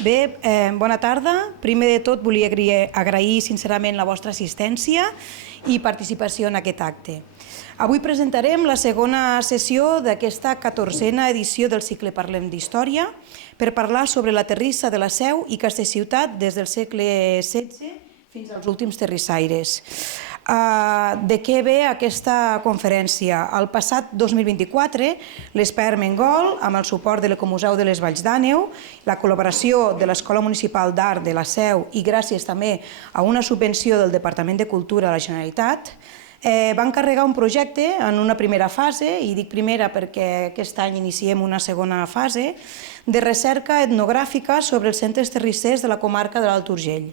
Bé, bona tarda. Primer de tot volia agrair sincerament la vostra assistència i participació en aquest acte. Avui presentarem la segona sessió d'aquesta 14a edició del cicle Parlem d'Història per parlar sobre la terrissa de la Seu i Castellciutat des del segle XVI fins als últims terrissaires. De què ve aquesta conferència? El passat 2024, l'Espai Armengol, amb el suport de l'Ecomuseu de les Valls d'Àneu, la col·laboració de l'Escola Municipal d'Art de la Seu i gràcies també a una subvenció del Departament de Cultura de la Generalitat, va encarregar un projecte en una primera fase, i dic primera perquè aquest any iniciem una segona fase, de recerca etnogràfica sobre els centres terrissers de la comarca de l'Alt Urgell.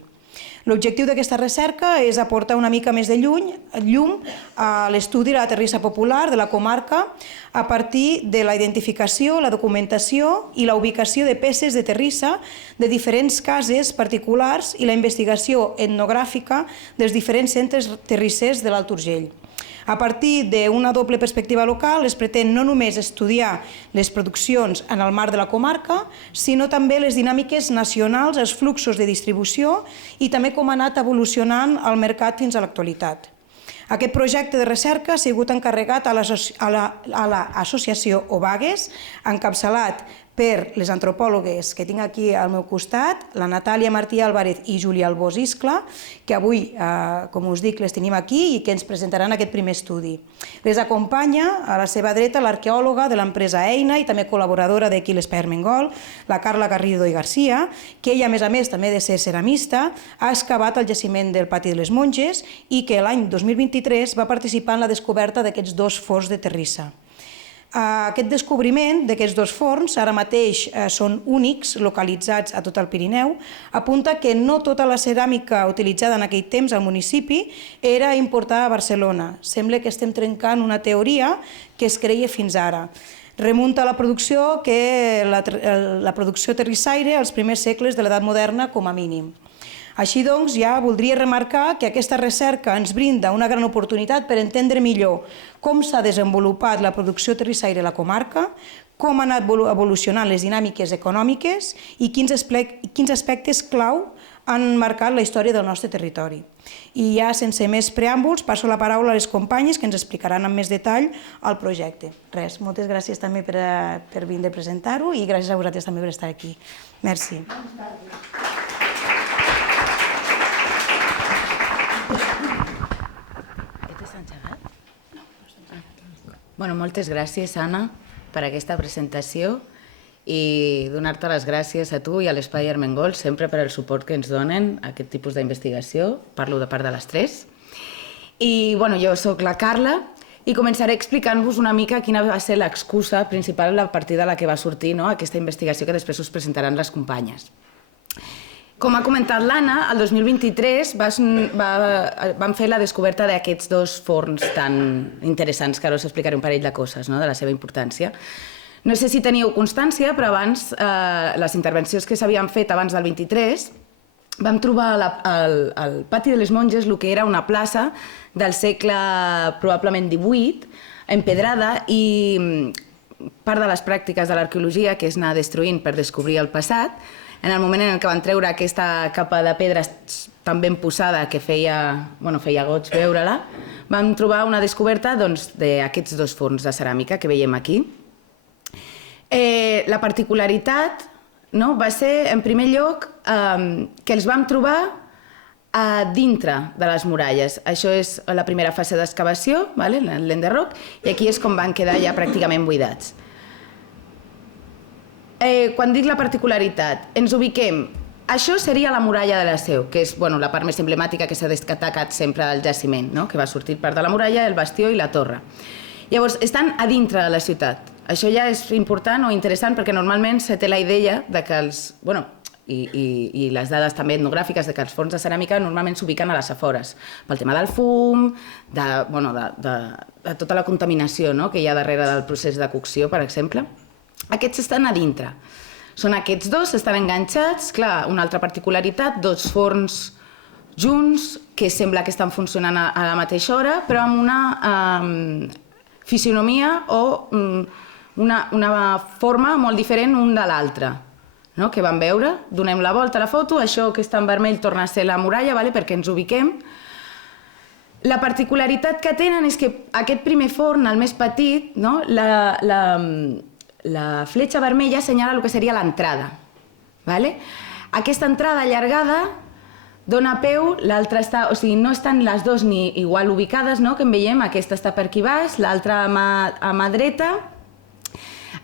L'objectiu d'aquesta recerca és aportar una mica més de llum a l'estudi de la terrissa popular de la comarca a partir de la identificació, la documentació i la ubicació de peces de terrissa de diferents cases particulars i la investigació etnogràfica dels diferents centres terrissers de l'Alt Urgell. A partir d'una doble perspectiva local es pretén no només estudiar les produccions en el marc de la comarca, sinó també les dinàmiques nacionals, els fluxos de distribució i també com ha anat evolucionant el mercat fins a l'actualitat. Aquest projecte de recerca ha sigut encarregat a l'associació Obagues, encapçalat per les antropòlogues que tinc aquí al meu costat, la Natàlia Martí Álvarez i Júlia Albós Iscla, que avui, com us dic, les tenim aquí i que ens presentaran aquest primer estudi. Les acompanya a la seva dreta l'arqueòloga de l'empresa Eina i també col·laboradora d'aquí l'Espai Armengol, la Carla Garrido i Garcia, que ella, a més també de ser ceramista, ha excavat el jaciment del Pati de les Monges i que l'any 2023 va participar en la descoberta d'aquests dos forns de terrissa. Aquest descobriment d'aquests dos forns, ara mateix són únics, localitzats a tot el Pirineu, apunta que no tota la ceràmica utilitzada en aquell temps al municipi era importada a Barcelona. Sembla que estem trencant una teoria que es creia fins ara. Remunta a la producció terrissaire als primers segles de l'edat moderna com a mínim. Així doncs, ja voldria remarcar que aquesta recerca ens brinda una gran oportunitat per entendre millor com s'ha desenvolupat la producció terrissaire a la comarca, com han anat evolucionant les dinàmiques econòmiques i quins aspectes clau han marcat la història del nostre territori. I ja, sense més preàmbuls, passo la paraula a les companyes que ens explicaran amb més detall el projecte. Res, moltes gràcies també per vindre a presentar-ho i gràcies a vosaltres també per estar aquí. Merci. Moltes gràcies, Anna, per aquesta presentació i donar-te les gràcies a tu i a l'Espai Armengol sempre per el suport que ens donen a aquest tipus d'investigació. Parlo de part de les tres. I jo soc la Carla i començaré explicant-vos una mica quina va ser l'excusa principal a partir de la que va sortir aquesta investigació que després us presentaran les companyes. Com ha comentat l'Anna, el 2023 vam fer la descoberta d'aquests dos forns tan interessants, que ara us explicaré un parell de coses, de la seva importància. No sé si teníeu constància, però abans, les intervencions que s'havien fet abans del 23, vam trobar al Pati de les Monges el que era una plaça del segle probablement XVIII, empedrada, i part de les pràctiques de l'arqueologia, que és anar destruint per descobrir el passat, en el moment en què van treure aquesta capa de pedra tan ben posada que feia goig veure-la, vam trobar una descoberta d'aquests dos forns de ceràmica que veiem aquí. La particularitat va ser, en primer lloc, que els vam trobar a dintre de les muralles. Això és la primera fase d'excavació, l'enderroc, i aquí és com van quedar ja pràcticament buidats. Quan dic la particularitat, ens ubiquem. Això seria la muralla de la Seu, que és la part més emblemàtica que s'ha destacat sempre del jaciment, que va sortir part de la muralla, el bastió i la torre. Llavors, estan a dintre de la ciutat. Això ja és important o interessant perquè normalment se té la idea que i les dades també etnogràfiques que els forns de ceràmica normalment s'ubiquen a les afores, pel tema del fum, de tota la contaminació que hi ha darrere del procés de cocció, per exemple. Aquests estan a dintre. Són aquests dos, estan enganxats. Clar, una altra particularitat, dos forns junts que sembla que estan funcionant a la mateixa hora, però amb una fisionomia o una forma molt diferent un de l'altre. que vam veure. Donem la volta a la foto, això que està en vermell torna a ser la muralla, perquè ens ubiquem. La particularitat que tenen és que aquest primer forn, el més petit, la fletxa vermella assenyala el que seria l'entrada. Aquesta entrada allargada dona peu, l'altra està... O sigui, no estan les dues ni igual ubicades, que en veiem, aquesta està per aquí baix, l'altra a mà dreta.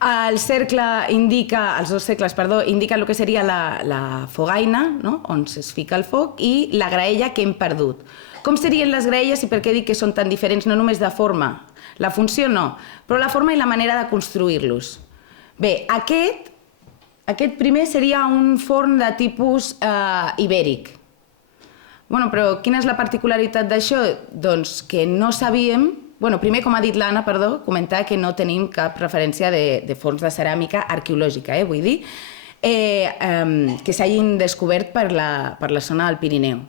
El cercle indica, els dos cercles, perdó, indiquen el que seria la fogaina, on es fica el foc, i la graella que hem perdut. Com serien les graelles i per què dic que són tan diferents, no només de forma? La funció no, però la forma i la manera de construir-los. Bé, aquest primer seria un forn de tipus ibèric. Però quina és la particularitat d'això? Doncs que no sabíem... Primer, com ha dit l'Anna, comentar que no tenim cap referència de forns de ceràmica arqueològica, vull dir, que s'hagin descobert per la zona del Pirineu.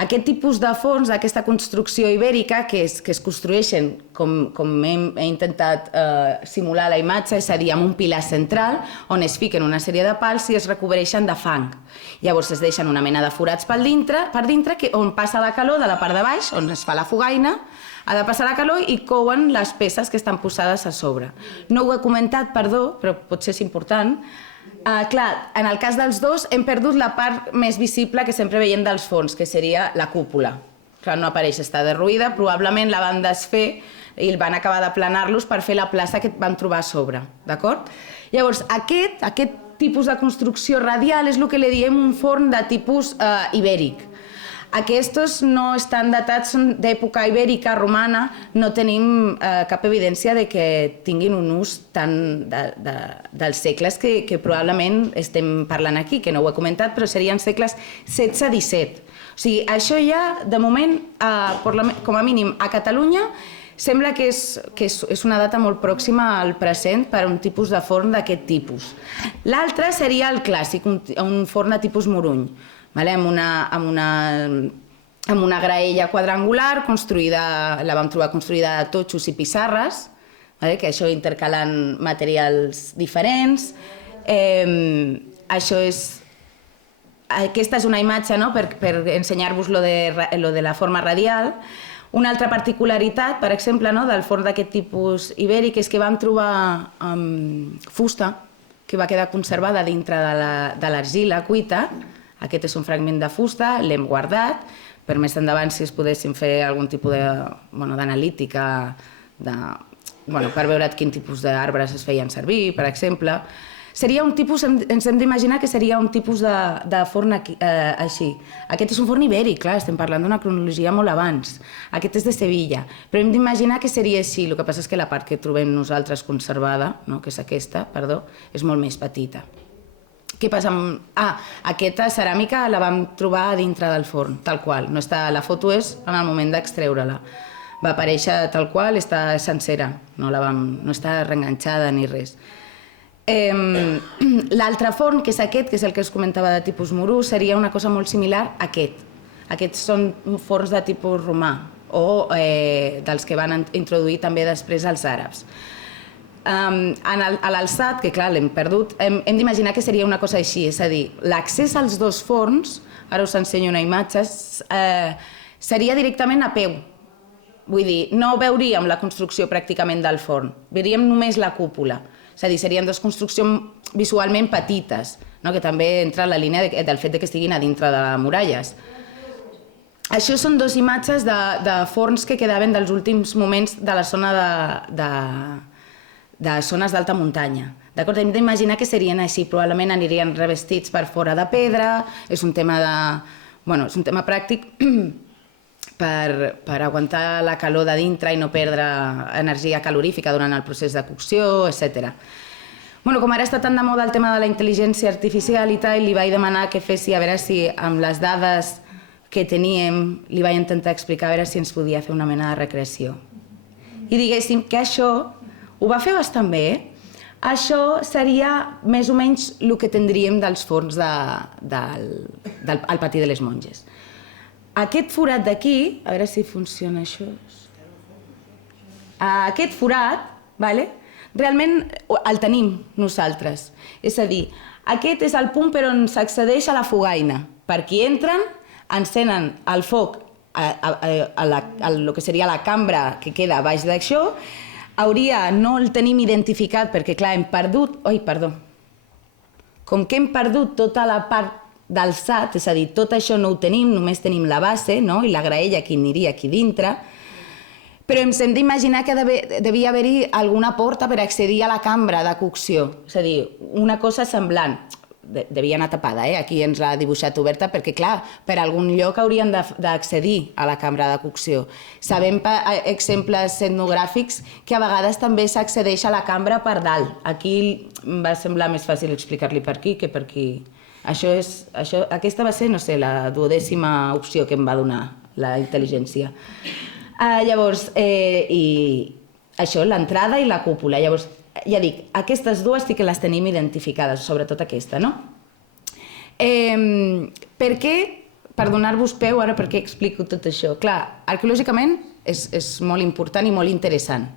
Aquest tipus de forns, aquesta construcció ibèrica, que es construeixen, com he intentat simular la imatge, és a dir, amb un pilar central, on es fiquen una sèrie de pals i es recobreixen de fang. Llavors es deixen una mena de forats per dintre, on passa la calor de la part de baix, on es fa la fogaina, ha de passar la calor i couen les peces que estan posades a sobre. No ho he comentat, perdó, però potser és important. Clar, en el cas dels dos hem perdut la part més visible que sempre veiem dels forns, que seria la cúpula. Clar, no apareix, està derruïda, probablement la van desfer i van acabar d'aplanar-los per fer la plaça que van trobar a sobre, d'acord? Llavors, aquest tipus de construcció radial és el que li diem un forn de tipus ibèric. Aquests no estan datats, són d'època ibèrica, romana, no tenim cap evidència de que tinguin un ús tant dels segles que probablement estem parlant aquí, que no ho he comentat, però serien segles XVI-XVII. O sigui, això ja, de moment, com a mínim a Catalunya, sembla que és una data molt pròxima al present per a un tipus de forn d'aquest tipus. L'altre seria el clàssic, un forn de tipus Moruny, amb una graella quadrangular, la vam trobar construïda de totxos i pissarres, que això intercalant materials diferents. Aquesta és una imatge per ensenyar-vos lo de la forma radial. Una altra particularitat, per exemple, del forn d'aquest tipus ibèric és que vam trobar fusta que va quedar conservada dintre de l'argila cuita. Aquest és un fragment de fusta, l'hem guardat, per més endavant si es poguessin fer algun tipus d'analítica per veure quin tipus d'arbres es feien servir, per exemple. Seria un tipus, ens hem d'imaginar que seria un tipus de forn així. Aquest és un forn ibèric, clar, estem parlant d'una cronologia molt abans. Aquest és de Sevilla, però hem d'imaginar que seria així, el que passa és que la part que trobem nosaltres conservada, que és aquesta, és molt més petita. Què passa amb... Aquesta ceràmica la vam trobar dintre del forn, tal qual. La foto és en el moment d'extreure-la. Va aparèixer tal qual, està sencera, no està reenganxada ni res. L'altre forn, que és aquest, que és el que us comentava de tipus morú, seria una cosa molt similar a aquest. Aquests són forns de tipus romà, o dels que van introduir també després els àrabs. A l'alçat, que clar, l'hem perdut, hem d'imaginar que seria una cosa així, és a dir, l'accés als dos forns, ara us ensenyo una imatge, seria directament a peu. Vull dir, no veuríem la construcció pràcticament del forn, veuríem només la cúpula. És a dir, serien dues construccions visualment petites, que també entra en la línia del fet que estiguin a dintre de muralles. Això són dues imatges de forns que quedaven dels últims moments de la zona de zones d'alta muntanya. Hem d'imaginar que serien així, probablement anirien revestits per fora de pedra, és un tema pràctic per aguantar la calor de dintre i no perdre energia calorífica durant el procés de cocció, etc. Com ara està tan de moda el tema de la intel·ligència artificial i tal, li vaig demanar que fessi, a veure si amb les dades que teníem, li vaig intentar explicar a veure si ens podia fer una mena de recreació. I diguéssim que això ho va fer bastant bé. Això seria més o menys el que tindríem dels forns al Patí de les Monges. Aquest forat d'aquí, a veure si funciona això. Aquest forat, realment el tenim nosaltres. És a dir, aquest és el punt per on s'accedeix a la fogaina. Per qui entren, encenen el foc a lo que seria la cambra que queda baix d'això. No el tenim identificat perquè, clar, hem perdut... Com que hem perdut tota la part d'alçat, és a dir, tot això no ho tenim, només tenim la base, no? I la graella que aniria aquí dintre, però ens hem d'imaginar que devia haver-hi alguna porta per accedir a la cambra de cocció, és a dir, una cosa semblant. Devia anar tapada, aquí ens l'ha dibuixat oberta, perquè, clar, per algun lloc haurien d'accedir a la cambra de cocció. Sabem per exemples etnogràfics que a vegades també s'accedeix a la cambra per dalt. Aquí em va semblar més fàcil explicar-li per aquí que per aquí. Aquesta va ser, no sé, la 12ª opció que em va donar la intel·ligència. Llavors, això, l'entrada i la cúpula. Llavors, ja dic, aquestes dues sí que les tenim identificades, sobretot aquesta, no? Per què, per donar-vos peu, ara per què explico tot això? Clar, arqueològicament és molt important i molt interessant.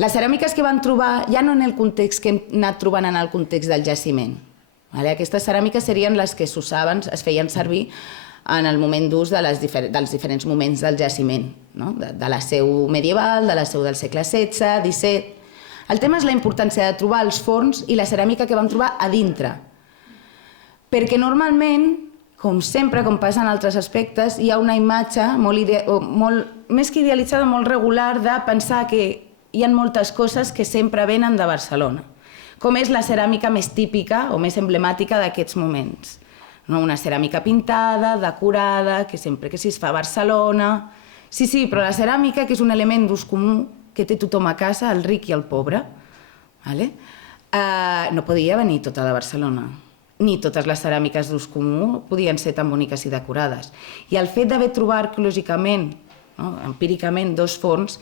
Les ceràmiques que van trobar, ja no en el context que hem anat trobant en el context del jaciment. Aquestes ceràmiques serien les que s'usaven, es feien servir en el moment d'ús dels diferents moments del jaciment, de la seu medieval, de la seu del segle XVI, XVII... El tema és la importància de trobar els forns i la ceràmica que vam trobar a dintre. Perquè normalment, com sempre, com passa en altres aspectes, hi ha una imatge més que idealitzada, molt regular, de pensar que hi ha moltes coses que sempre venen de Barcelona, com és la ceràmica més típica o més emblemàtica d'aquests moments. Una ceràmica pintada, decorada, que sempre que si es fa a Barcelona... Sí, però la ceràmica, que és un element d'ús comú, que té tothom a casa, el ric i el pobre, no podia venir tota de Barcelona, ni totes les ceràmiques d'ús comú podien ser tan boniques i decorades. I el fet d'haver trobat arqueològicament, empíricament, dos forns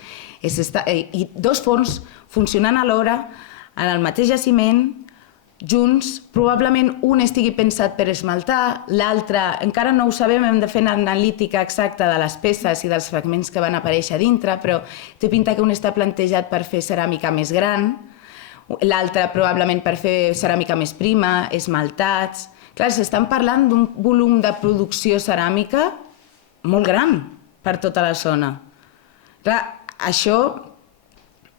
funcionant alhora en el mateix jaciment, junts, probablement un estigui pensat per esmaltar, l'altre, encara no ho sabem, hem de fer una analítica exacta de les peces i dels fragments que van aparèixer dintre, però té pinta que un està plantejat per fer ceràmica més gran, l'altre probablement per fer ceràmica més prima, esmaltats... Clar, s'estan parlant d'un volum de producció ceràmica molt gran per tota la zona. Clar, això...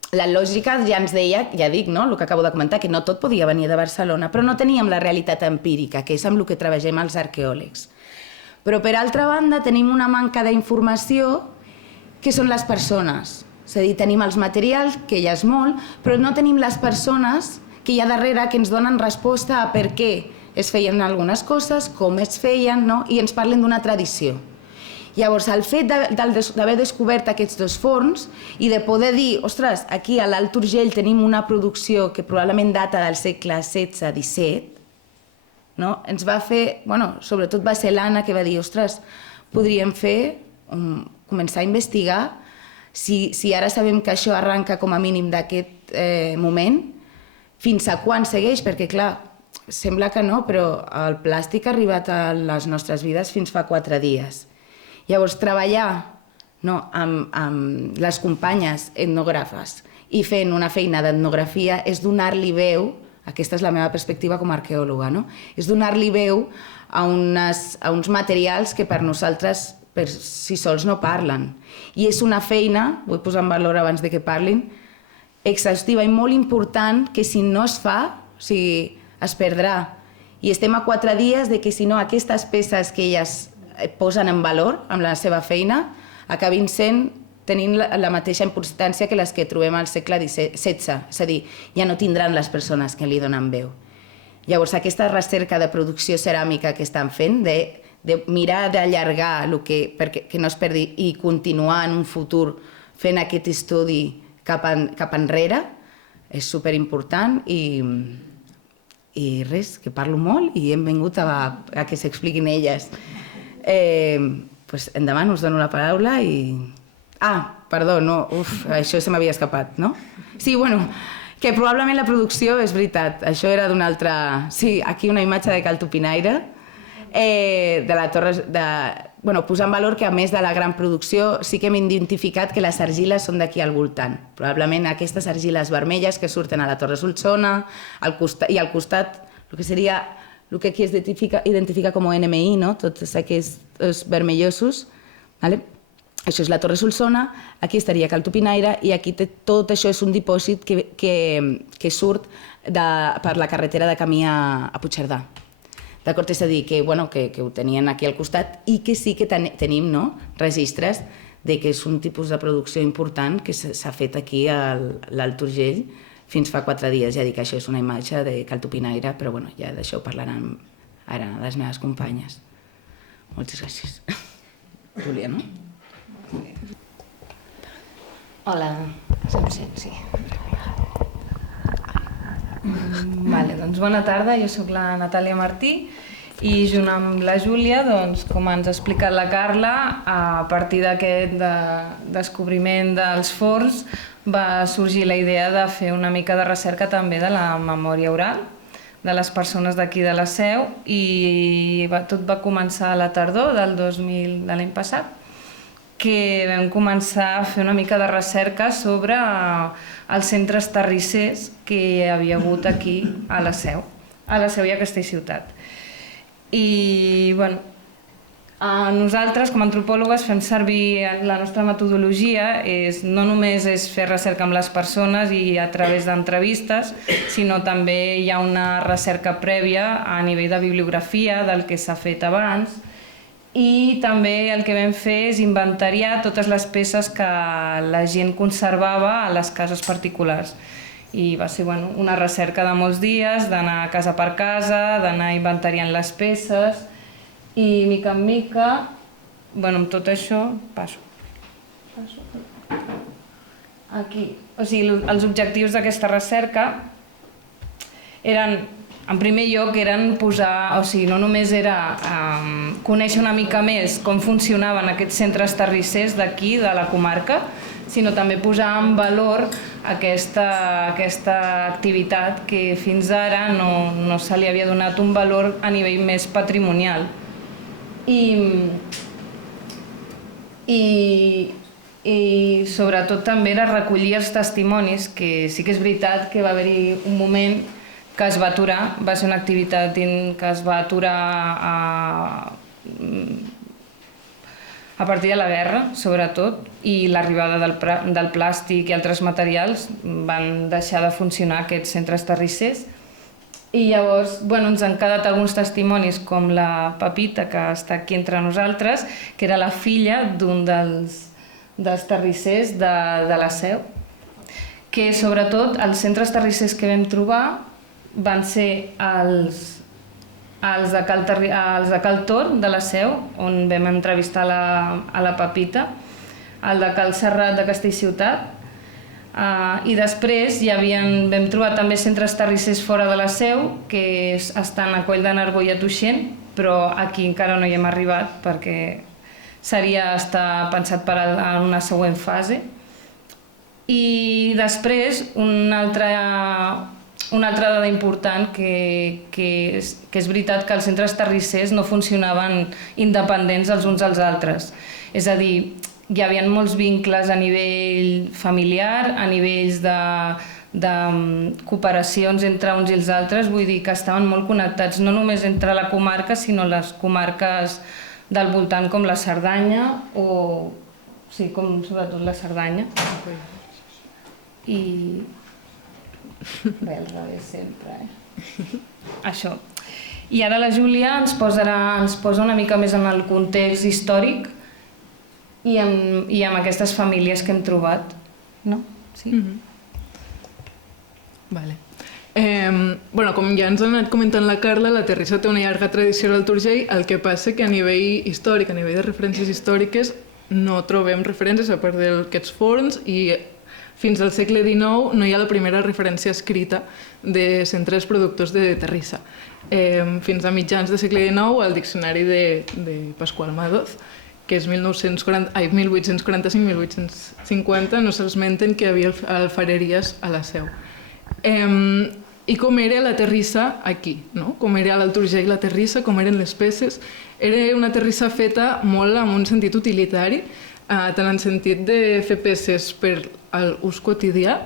La lògica ja ens deia, ja dic, el que acabo de comentar, que no tot podia venir de Barcelona, però no teníem la realitat empírica, que és amb el que treballem els arqueòlegs. Però, per altra banda, tenim una manca d'informació que són les persones. És a dir, tenim els materials, que ja és molt, però no tenim les persones que hi ha darrere que ens donen resposta a per què es feien algunes coses, com es feien, i ens parlen d'una tradició. Llavors, el fet d'haver descobert aquests dos forns i de poder dir, ostres, aquí a l'Alt Urgell tenim una producció que probablement data del segle XVI-XVII, ens va fer, sobretot va ser l'Anna que va dir, ostres, podríem començar a investigar si ara sabem que això arranca com a mínim d'aquest moment, fins a quan segueix, perquè clar, sembla que no, però el plàstic ha arribat a les nostres vides fins fa 4 dies. Llavors, treballar amb les companyes etnògrafes i fent una feina d'etnografia és donar-li veu, aquesta és la meva perspectiva com a arqueòloga, és donar-li veu a uns materials que per nosaltres per si sols no parlen. I és una feina, vull posar en valor abans de que parlin, exhaustiva i molt important que si no es fa, es perdrà. I estem a 4 dies de que si no aquestes peces que elles posen en valor amb la seva feina, acabin tenint la mateixa importància que les que trobem al segle XVI. És a dir, ja no tindran les persones que li donen veu. Llavors, aquesta recerca de producció ceràmica que estan fent, de mirar d'allargar perquè no es perdi i continuar en un futur fent aquest estudi cap enrere, és superimportant i res, que parlo molt i hem vingut a que s'expliquin elles. Endavant, us dono la paraula i... perdó, això se m'havia escapat, no? Sí, que probablement la producció és veritat, això era d'una altra... Sí, aquí una imatge de Cal Tupinaire, de la torre posar en valor que a més de la gran producció sí que hem identificat que les argiles són d'aquí al voltant. Probablement aquestes argiles vermelles que surten a la Torre Solsona i al costat el que seria el que aquí es identifica com a NMI, no? Tots aquests vermellosos. Això és la Torre Solsona, aquí estaria Cal Tupinaire i aquí tot això és un dipòsit que surt per la carretera de camí a Puigcerdà. D'acord? És a dir, que ho tenien aquí al costat i que sí que tenim registres de que és un tipus de producció important que s'ha fet aquí a l'Alt Urgell fins fa 4 dies. Ja dic que això és una imatge de Cal Tupinaire, però ja d'això parlaran ara les meves companyes. Moltes gràcies. Júlia, no? Hola, se'm sent, sí. Doncs bona tarda, jo sóc la Natàlia Martí i junt amb la Júlia, com ens ha explicat la Carla, a partir d'aquest descobriment dels forns va sorgir la idea de fer una mica de recerca també de la memòria oral de les persones d'aquí de la Seu i tot va començar a la tardor del 2000 de l'any passat, que vam començar a fer una mica de recerca sobre els centres terrissers que hi havia hagut aquí a la Seu i a Castellciutat. I nosaltres com a antropòlogues fem servir la nostra metodologia, no només és fer recerca amb les persones i a través d'entrevistes, sinó també hi ha una recerca prèvia a nivell de bibliografia del que s'ha fet abans i també el que vam fer és inventariar totes les peces que la gent conservava a les cases particulars. I va ser una recerca de molts dies, d'anar casa per casa, d'anar inventariant les peces i mica en mica, amb tot això, passo. Aquí. O sigui, els objectius d'aquesta recerca eren, en primer lloc, no només era conèixer una mica més com funcionaven aquests centres terrissers d'aquí, de la comarca, sinó també posar en valor aquesta activitat que fins ara no se li havia donat un valor a nivell més patrimonial. I sobretot també era recollir els testimonis, que sí que és veritat que va haver-hi un moment que es va aturar, va ser una activitat que es va aturar a partir de la guerra, sobretot, i l'arribada del plàstic i altres materials van deixar de funcionar aquests centres terrissers. I llavors ens han quedat alguns testimonis, com la Pepita, que està aquí entre nosaltres, que era la filla d'un dels terrissers de la Seu, que sobretot els centres terrissers que vam trobar van ser els de Cal Tor, de la Seu, on vam entrevistar a la Pepita, el de Cal Serrat de Castellciutat, i després vam trobar també centres terrissers fora de la Seu, que estan a Coll de Nargó i a Tuixén, però aquí encara no hi hem arribat perquè seria estar pensat per a una següent fase. I després una altra dada important, que és veritat que els centres terrissers no funcionaven independents els uns dels altres. És a dir, hi havia molts vincles a nivell familiar, a nivells de cooperacions entre uns i els altres, vull dir que estaven molt connectats, no només entre la comarca, sinó les comarques del voltant, com la Cerdanya, com sobretot la Cerdanya. I bé, al revés sempre, Això. I ara la Júlia ens posa una mica més en el context històric i amb aquestes famílies que hem trobat, no? Sí? Vale. Com ja ens ha anat comentant la Carla, la terrissa té una llarga tradició a l'Alt Urgell, el que passa que a nivell històric, a nivell de referències històriques, no trobem referències a part d'aquests forns i fins al segle XIX no hi ha la primera referència escrita de centres productors de terrissa. Fins a mitjans del segle XIX, el diccionari de Pasqual Madoz, que és 1845-1850, no s'esmenten que hi havia alfareries a la Seu. i com era la terrissa aquí, no? Com era a l'Alt Urgell la terrissa, com eren les peces. Era una terrissa feta molt amb un sentit utilitari, tant en sentit de fer peces per a l'ús quotidià,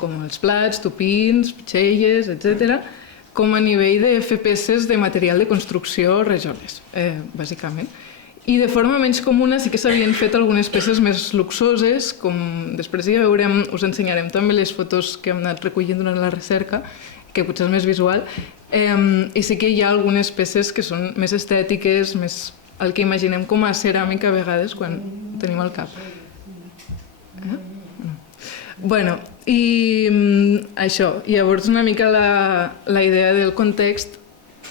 com els plats, tupins, pitxelles, etc., com a nivell de fer peces de material de construcció, rajoles, bàsicament. I de forma menys comuna sí que s'havien fet algunes peces més luxoses, com després ja veurem, us ensenyarem també les fotos que hem anat recollint durant la recerca, que potser és més visual, i sí que hi ha algunes peces que són més estètiques, més el que imaginem com a ceràmica a vegades quan tenim al cap. Bueno, i això, llavors una mica la idea del context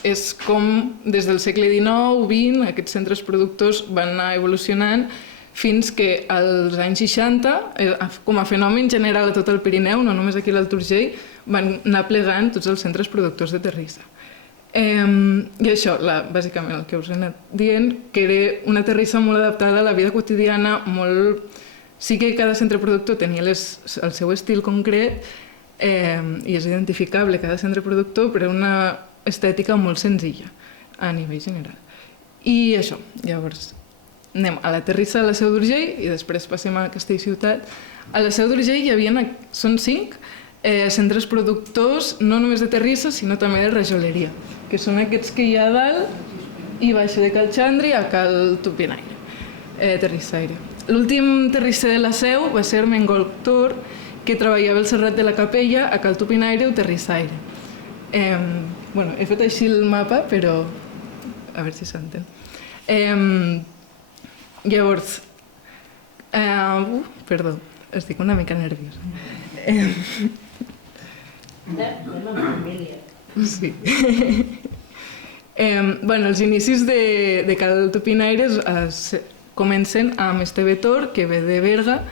és com des del segle XIX-XX aquests centres productors van anar evolucionant fins que als anys 60, com a fenomen general a tot el Pirineu, no només aquí a l'Alt Urgell, van anar plegant tots els centres productors de terrissa. I això, bàsicament el que us he anat dient, que era una terrissa molt adaptada a la vida quotidiana, sí que cada centre productor tenia el seu estil concret i és identificable cada centre productor, però una estètica molt senzilla a nivell general. I això, llavors, anem a la terrissa de la Seu d'Urgell i després passem a Castellciutat. A la Seu d'Urgell hi havia, són 5 centres productors, no només de terrissa, sinó també de rajoleria, que són aquests que hi ha a dalt i baixa de Cal Xandri a Cal Tupinaire, terrissaire. L'últim terrisser de la Seu va ser Ermengol Tor, que treballava al Serrat de la Capella a Cal Tupinaire o terrissaire. He fet així el mapa, però a veure si s'entén. Llavors, perdó, estic una mica nerviosa. Sí. Els inicis de Cal Tupinaire comencen amb Esteve Tor, que ve de Berga,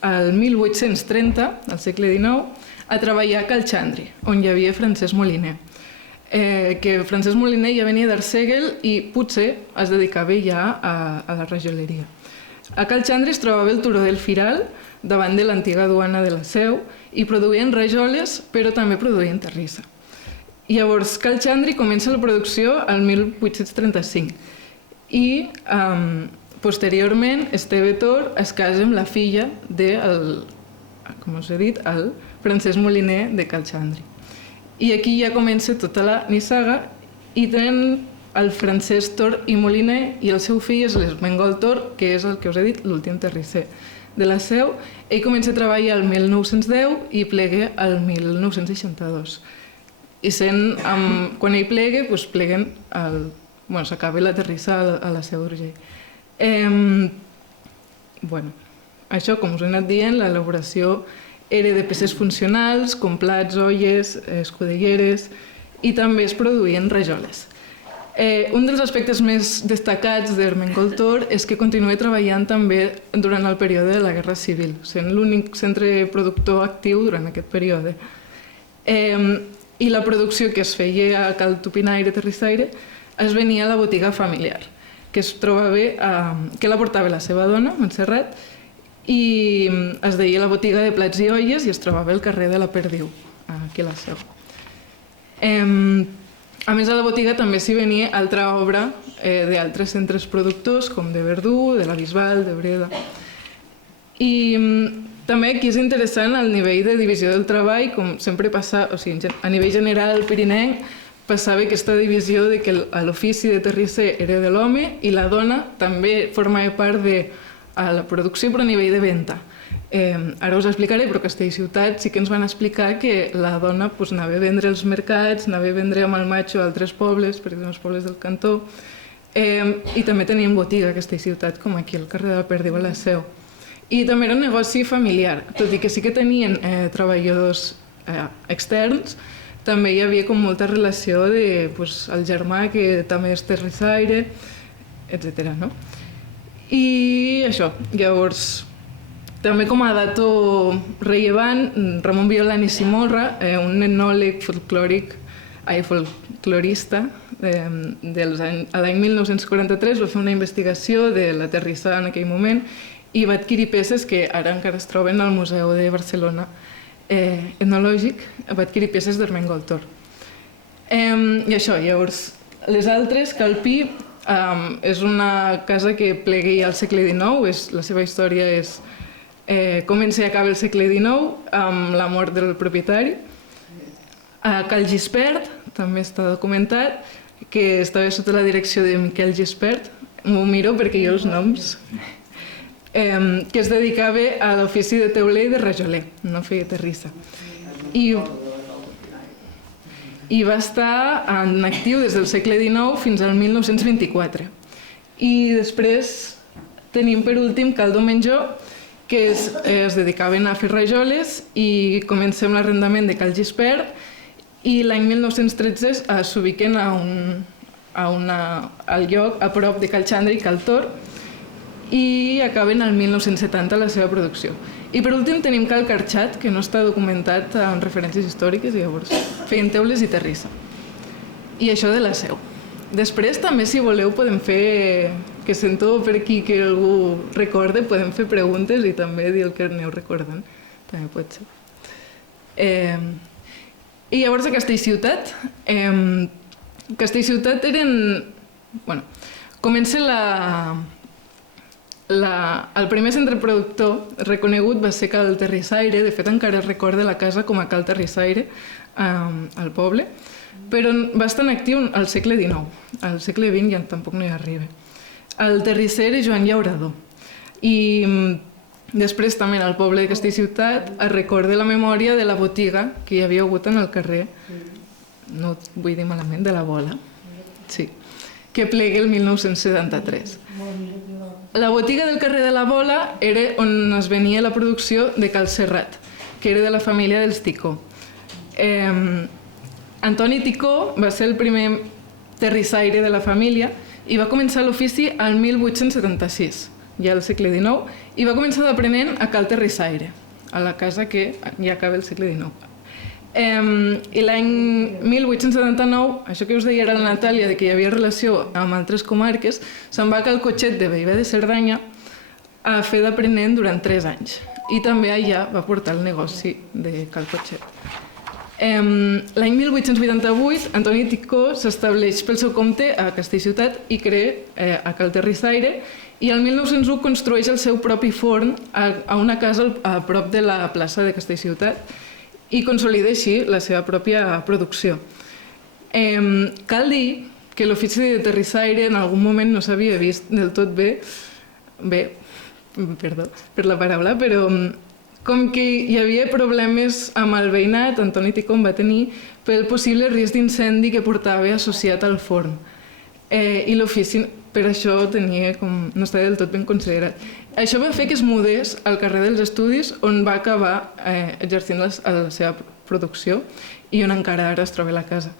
al 1830, al segle XIX, a treballar a Cal Xandri, on hi havia Francesc Moliner. Que Francesc Moliner ja venia d'Arsèguel i potser es dedicava ja a la rajoleria. A Cal Xandri es trobava el turó del Firal, davant de l'antiga duana de la Seu, i produïen rajoles, però també produïen terrissa. Llavors, Cal Xandri comença la producció al 1835 i posteriorment Esteve Tor es casa amb la filla del, com us he dit, el Francesc Moliner de Cal Xandri. I aquí ja comença tota la nissaga i tenen el Francesc Tor i Moliner i el seu fill és l'Ermengol Tor, que és el que us he dit, l'últim terrisser de la Seu. Ell comença a treballar el 1910 i plega el 1962. I quan ell plega, pleguen, s'acaba la terrissa a la Seu d'Urgell. Això, com us he anat dient, l'elaboració era de peces funcionals, com plats, olles, escudelleres, i també es produïen rajoles. Un dels aspectes més destacats d'Ermengol Tor és que continua treballant també durant el període de la Guerra Civil, sent l'únic centre productor actiu durant aquest període. I la producció que es feia a Cal Tupinaire, terrissaire, es venia a la botiga familiar, que la portava la seva dona, Montserrat, i es deia la botiga de plats i olles i es trobava al carrer de la Perdiu, aquí a la Seu. A més, a la botiga també s'hi venia altra obra d'altres centres productors, com de Verdú, de la Bisbal, de Breda. I també aquí és interessant el nivell de divisió del treball, com sempre passa, a nivell general pirinenc, passava aquesta divisió de que l'ofici de terrisser era de l'home i la dona també formava part de la producció però a nivell de venda. Ara us explicaré, però a Castellciutat sí que ens van explicar que la dona anava a vendre als mercats, anava a vendre amb el matxo a altres pobles, per exemple, els pobles del cantó, i també tenien botiga a Castellciutat, com aquí al carrer de la Perdiu a la Seu. I també era un negoci familiar, tot i que sí que tenien treballadors externs, també hi havia com molta relació del germà, que també és terrissaire, etc. I això, llavors, també com a dato rellevant, Ramon Violant i Simorra, un etnòleg folclorista, l'any 1943 va fer una investigació de la terrissa en aquell moment i va adquirir peces que ara encara es troben al Museu de Barcelona etnològic, va adquirir peces d'Ermengol Tor. I això, llavors, les altres, Calpí, és una casa que plegui al segle XIX, la seva història comença i acaba el segle XIX, amb la mort del propietari. Cal Gispert, també està documentat, que estava sota la direcció de Miquel Gispert, m'ho miro perquè jo els noms, que es dedicava a l'ofici de teuler i de rajoler, no feia terrissa. I va estar en actiu des del segle XIX fins al 1924. I després tenim per últim Cal Domenjó, que es dedicaven a fer rajoles, i comencem l'arrendament de Cal Gispert, i l'any 1913 s'ubiquen al lloc a prop de Cal Xandri i Cal Tor, i acaben el 1970 la seva producció. I per últim tenim Cal Carxat, que no està documentat amb referències històriques, i llavors feien teules i terrissa. I això de la Seu. Després també, si voleu, podem fer, que sento per aquí que algú recorde, podem fer preguntes i també dir el que aneu recordant. També pot ser. I llavors a Castellciutat. Castellciutat eren... Bueno, comença el primer centre productor reconegut va ser Cal Terrissaire, de fet encara es recorda la casa com a Cal Terrissaire al poble, però va estar en actiu al segle XIX, al segle XX ja tampoc no hi arriba. El terrisser és Joan Llaurador, i després també al poble de Castellciutat es recorda la memòria de la botiga que hi havia hagut en el carrer, no vull dir malament, de la Bola, sí, que plega el 1973. La botiga del carrer de la Bola era on es venia la producció de Cal Serrat, que era de la família dels Ticó. Antoni Ticó va ser el primer terrissaire de la família i va començar l'ofici al 1876, ja al segle XIX, i va començar d'aprenent a Cal Terrissaire, a la casa que ja acaba el segle XIX. I l'any 1879, això que us deia era la Natàlia, de que hi havia relació amb altres comarques, se'n va a Cal Cotxet de Bellver de Cerdanya a fer d'aprenent durant 3 anys. I també allà va portar el negoci de Cal Cotxet. L'any 1888, Antoni Ticó s'estableix pel seu compte a Castellciutat i crea a Cal Terrissaire, i el 1901 construeix el seu propi forn a una casa a prop de la plaça de Castellciutat, i consolida així la seva pròpia producció. Cal dir que l'ofici de terrissaire en algun moment no s'havia vist del tot bé, perdó per la paraula, però com que hi havia problemes amb el veïnat, Antoni Ticó va tenir pel possible risc d'incendi que portava associat al forn. I l'ofici per això no estava del tot ben considerat. Això va fer que es mudés al carrer dels Estudis, on va acabar exercint la seva producció i on encara ara es troba la casa.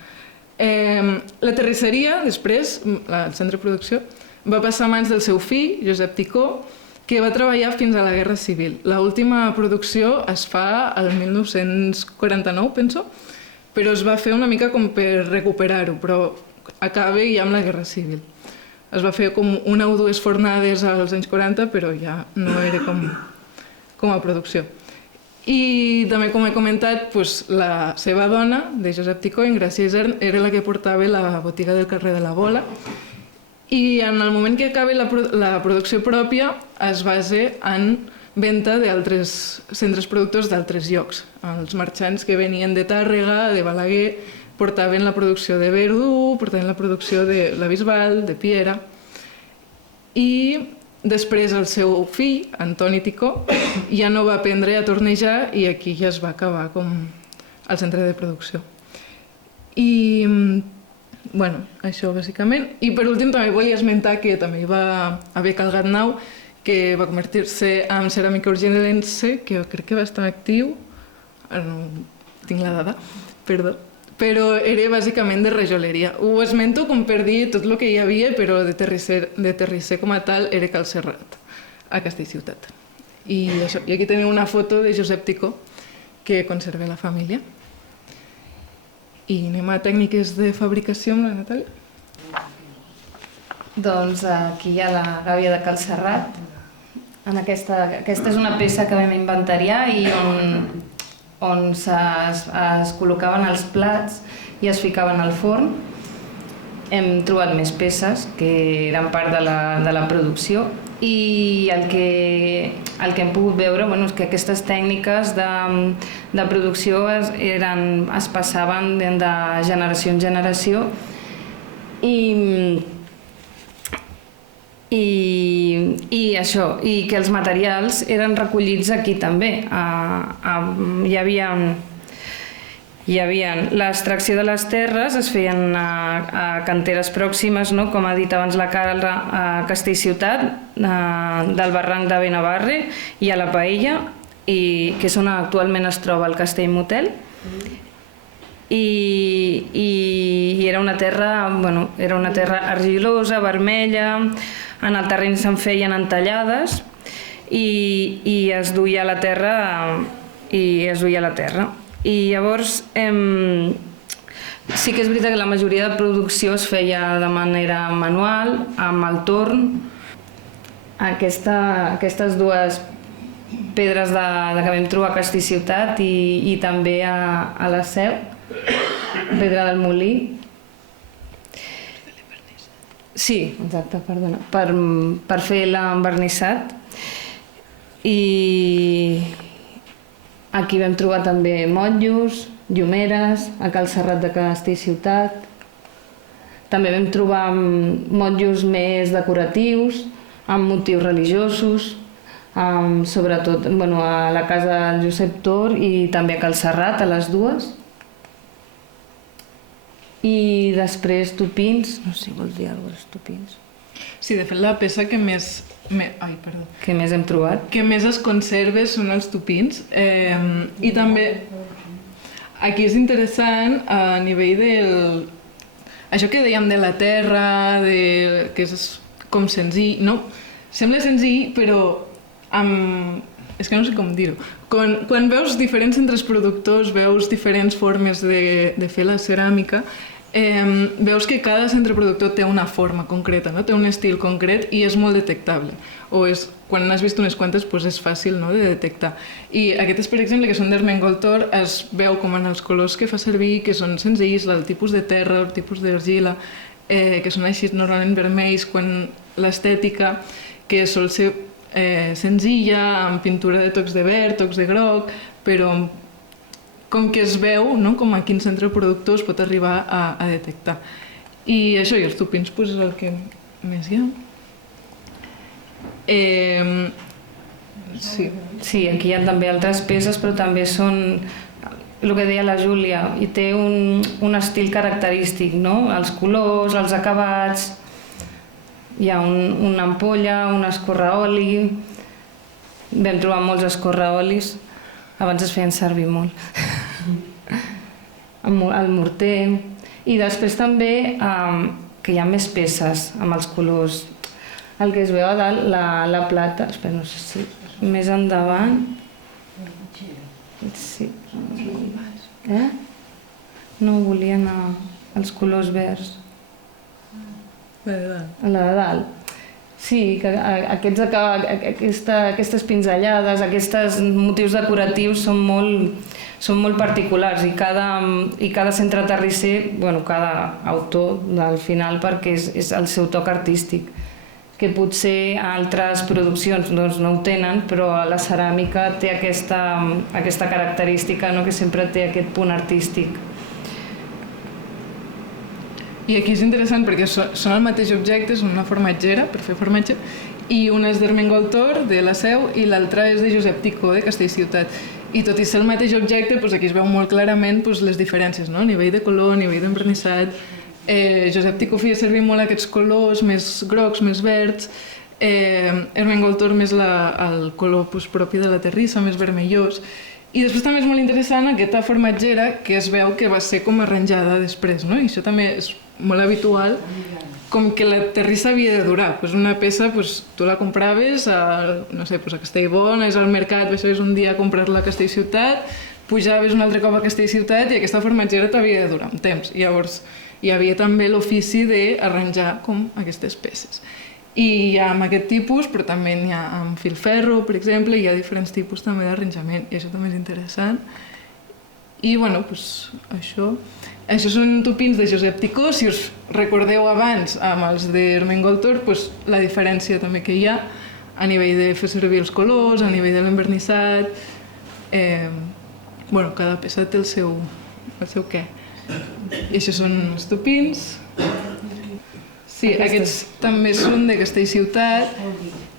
La terrisseria, després, el centre de producció, va passar a mans del seu fill, Josep Ticó, que va treballar fins a la Guerra Civil. L'última producció es fa al 1949, penso, però es va fer una mica com per recuperar-ho, però acaba ja amb la Guerra Civil. Es va fer com 1 o 2 fornades als anys 40, però ja no era com a producció. I també, com he comentat, la seva dona, de Josep Ticó, Engràcia Isern, era la que portava la botiga del carrer de la Bola, i en el moment que acaba la producció pròpia es basa en venda d'altres centres productors d'altres llocs. Els marxants que venien de Tàrrega, de Balaguer, portaven la producció de Verdú, portaven la producció de la Bisbal, de Piera, i després el seu fill, Antoni Ticó, ja no va aprendre a tornejar i aquí ja es va acabar com el centre de producció. I, bueno, això bàsicament. I per últim també volia esmentar que també hi va haver Cal Gatnau, que va convertir-se en ceràmica urgellense, que crec que va estar actiu, no tinc la dada, perdó, però era bàsicament de rajoleria. Ho esmento com per dir tot el que hi havia, però de terrisser com a tal era Cal Serrat, a Castellciutat. I aquí teniu una foto de Josep Ticó, que conserva la família. I anem a tècniques de fabricació amb la Natàlia. Doncs aquí hi ha la gàbia de Cal Serrat. Aquesta és una peça que vam inventariar i on on es col·locaven els plats i es ficaven al forn. Hem trobat més peces que eren part de la producció i el que hem pogut veure és que aquestes tècniques de producció es passaven de generació en generació i això, i que els materials eren recollits aquí també. Hi havia l'extracció de les terres, es feien a canteres pròximes, com ha dit abans la Carla, a Castellciutat, del barranc de Benavarre i a la Paella, que és on actualment es troba el Castell Motel. I era una terra argilosa, vermella, en el terreny se'n feien entallades i es duia a la terra. I llavors sí que és veritat que la majoria de producció es feia de manera manual, amb el torn. Aquestes dues pedres que vam trobar a Castellciutat i també a la Seu, pedra del Molí. Sí, exacte, perdona, per fer l'envernissat. I aquí vam trobar també motllos, llumeres, a Cal Serrat de Castellciutat. També vam trobar motllos més decoratius, amb motius religiosos, sobretot a la casa del Josep Tor i també a Cal Serrat, a les dues. I després tupins, no sé si vols dir alguna cosa dels tupins. Sí, de fet la peça que més hem trobat. Que més es conserva són els tupins. I també aquí és interessant a nivell del... Això que dèiem de la terra, que és com senzill, no? Sembla senzill, però és que no sé com dir-ho. Quan veus diferents centres productors, veus diferents formes de fer la ceràmica, veus que cada centre productor té una forma concreta, té un estil concret i és molt detectable. Quan n'has vist unes quantes és fàcil de detectar. I aquestes, per exemple, que són d'Ermengol Tor, es veu com en els colors que fa servir, que són senzills, el tipus de terra, el tipus d'argila, que són així normalment vermells, quan l'estètica, que sol ser senzilla, amb pintura de tocs de verd, tocs de groc, però com que es veu com a quin centre productor es pot arribar a detectar. I això, i els tupins és el que més hi ha. Sí, aquí hi ha també altres peces, però també són el que deia la Júlia, i té un estil característic, els colors, els acabats. Hi ha una ampolla, un escorreoli, vam trobar molts escorreolis, abans es feien servir molt, el morter, i després també que hi ha més peces amb els colors. El que es veu a dalt, la plata, espera, no sé si més endavant... Sí. No volien els colors verds. La de dalt. Sí, que aquestes pinzellades, aquests motius decoratius són molt particulars i cada centre terrisser, cada autor al final, perquè és el seu toc artístic, que potser altres produccions no ho tenen, però la ceràmica té aquesta característica que sempre té aquest punt artístic. I aquí és interessant perquè són el mateix objecte, és una formatgera per fer formatge, i una és d'Ermengol Tor, de la Seu, i l'altra és de Josep Ticó, de Castellciutat. I tot i ser el mateix objecte, aquí es veu molt clarament les diferències, a nivell de color, a nivell d'envernissat. Josep Ticó feia servir molt aquests colors més grocs, més verds, Ermengol Tor més el color propi de la terrissa, més vermellós. I després també és molt interessant aquesta formatgera que es veu que va ser com arranjada després, i això també és molt habitual, com que la terrissa havia de durar. Una peça, tu la compraves a Castellbó, anaves al mercat, baixaves un dia a comprar-la a Castellciutat, pujaves un altre cop a Castellciutat i aquesta formatgera t'havia de durar un temps. Llavors hi havia també l'ofici d'arranjar aquestes peces. I hi ha amb aquest tipus, però també n'hi ha amb filferro, per exemple, hi ha diferents tipus també d'arranjament, i això també és interessant. I, bueno, doncs això. Això són tupins de Josep Ticó. Si us recordeu abans amb els d'Ermengol-Tor, doncs la diferència també que hi ha a nivell de fer servir els colors, a nivell de l'envernissat. Bueno, cada peça té el seu què. I això són els tupins. Sí, aquests també són de Castellciutat.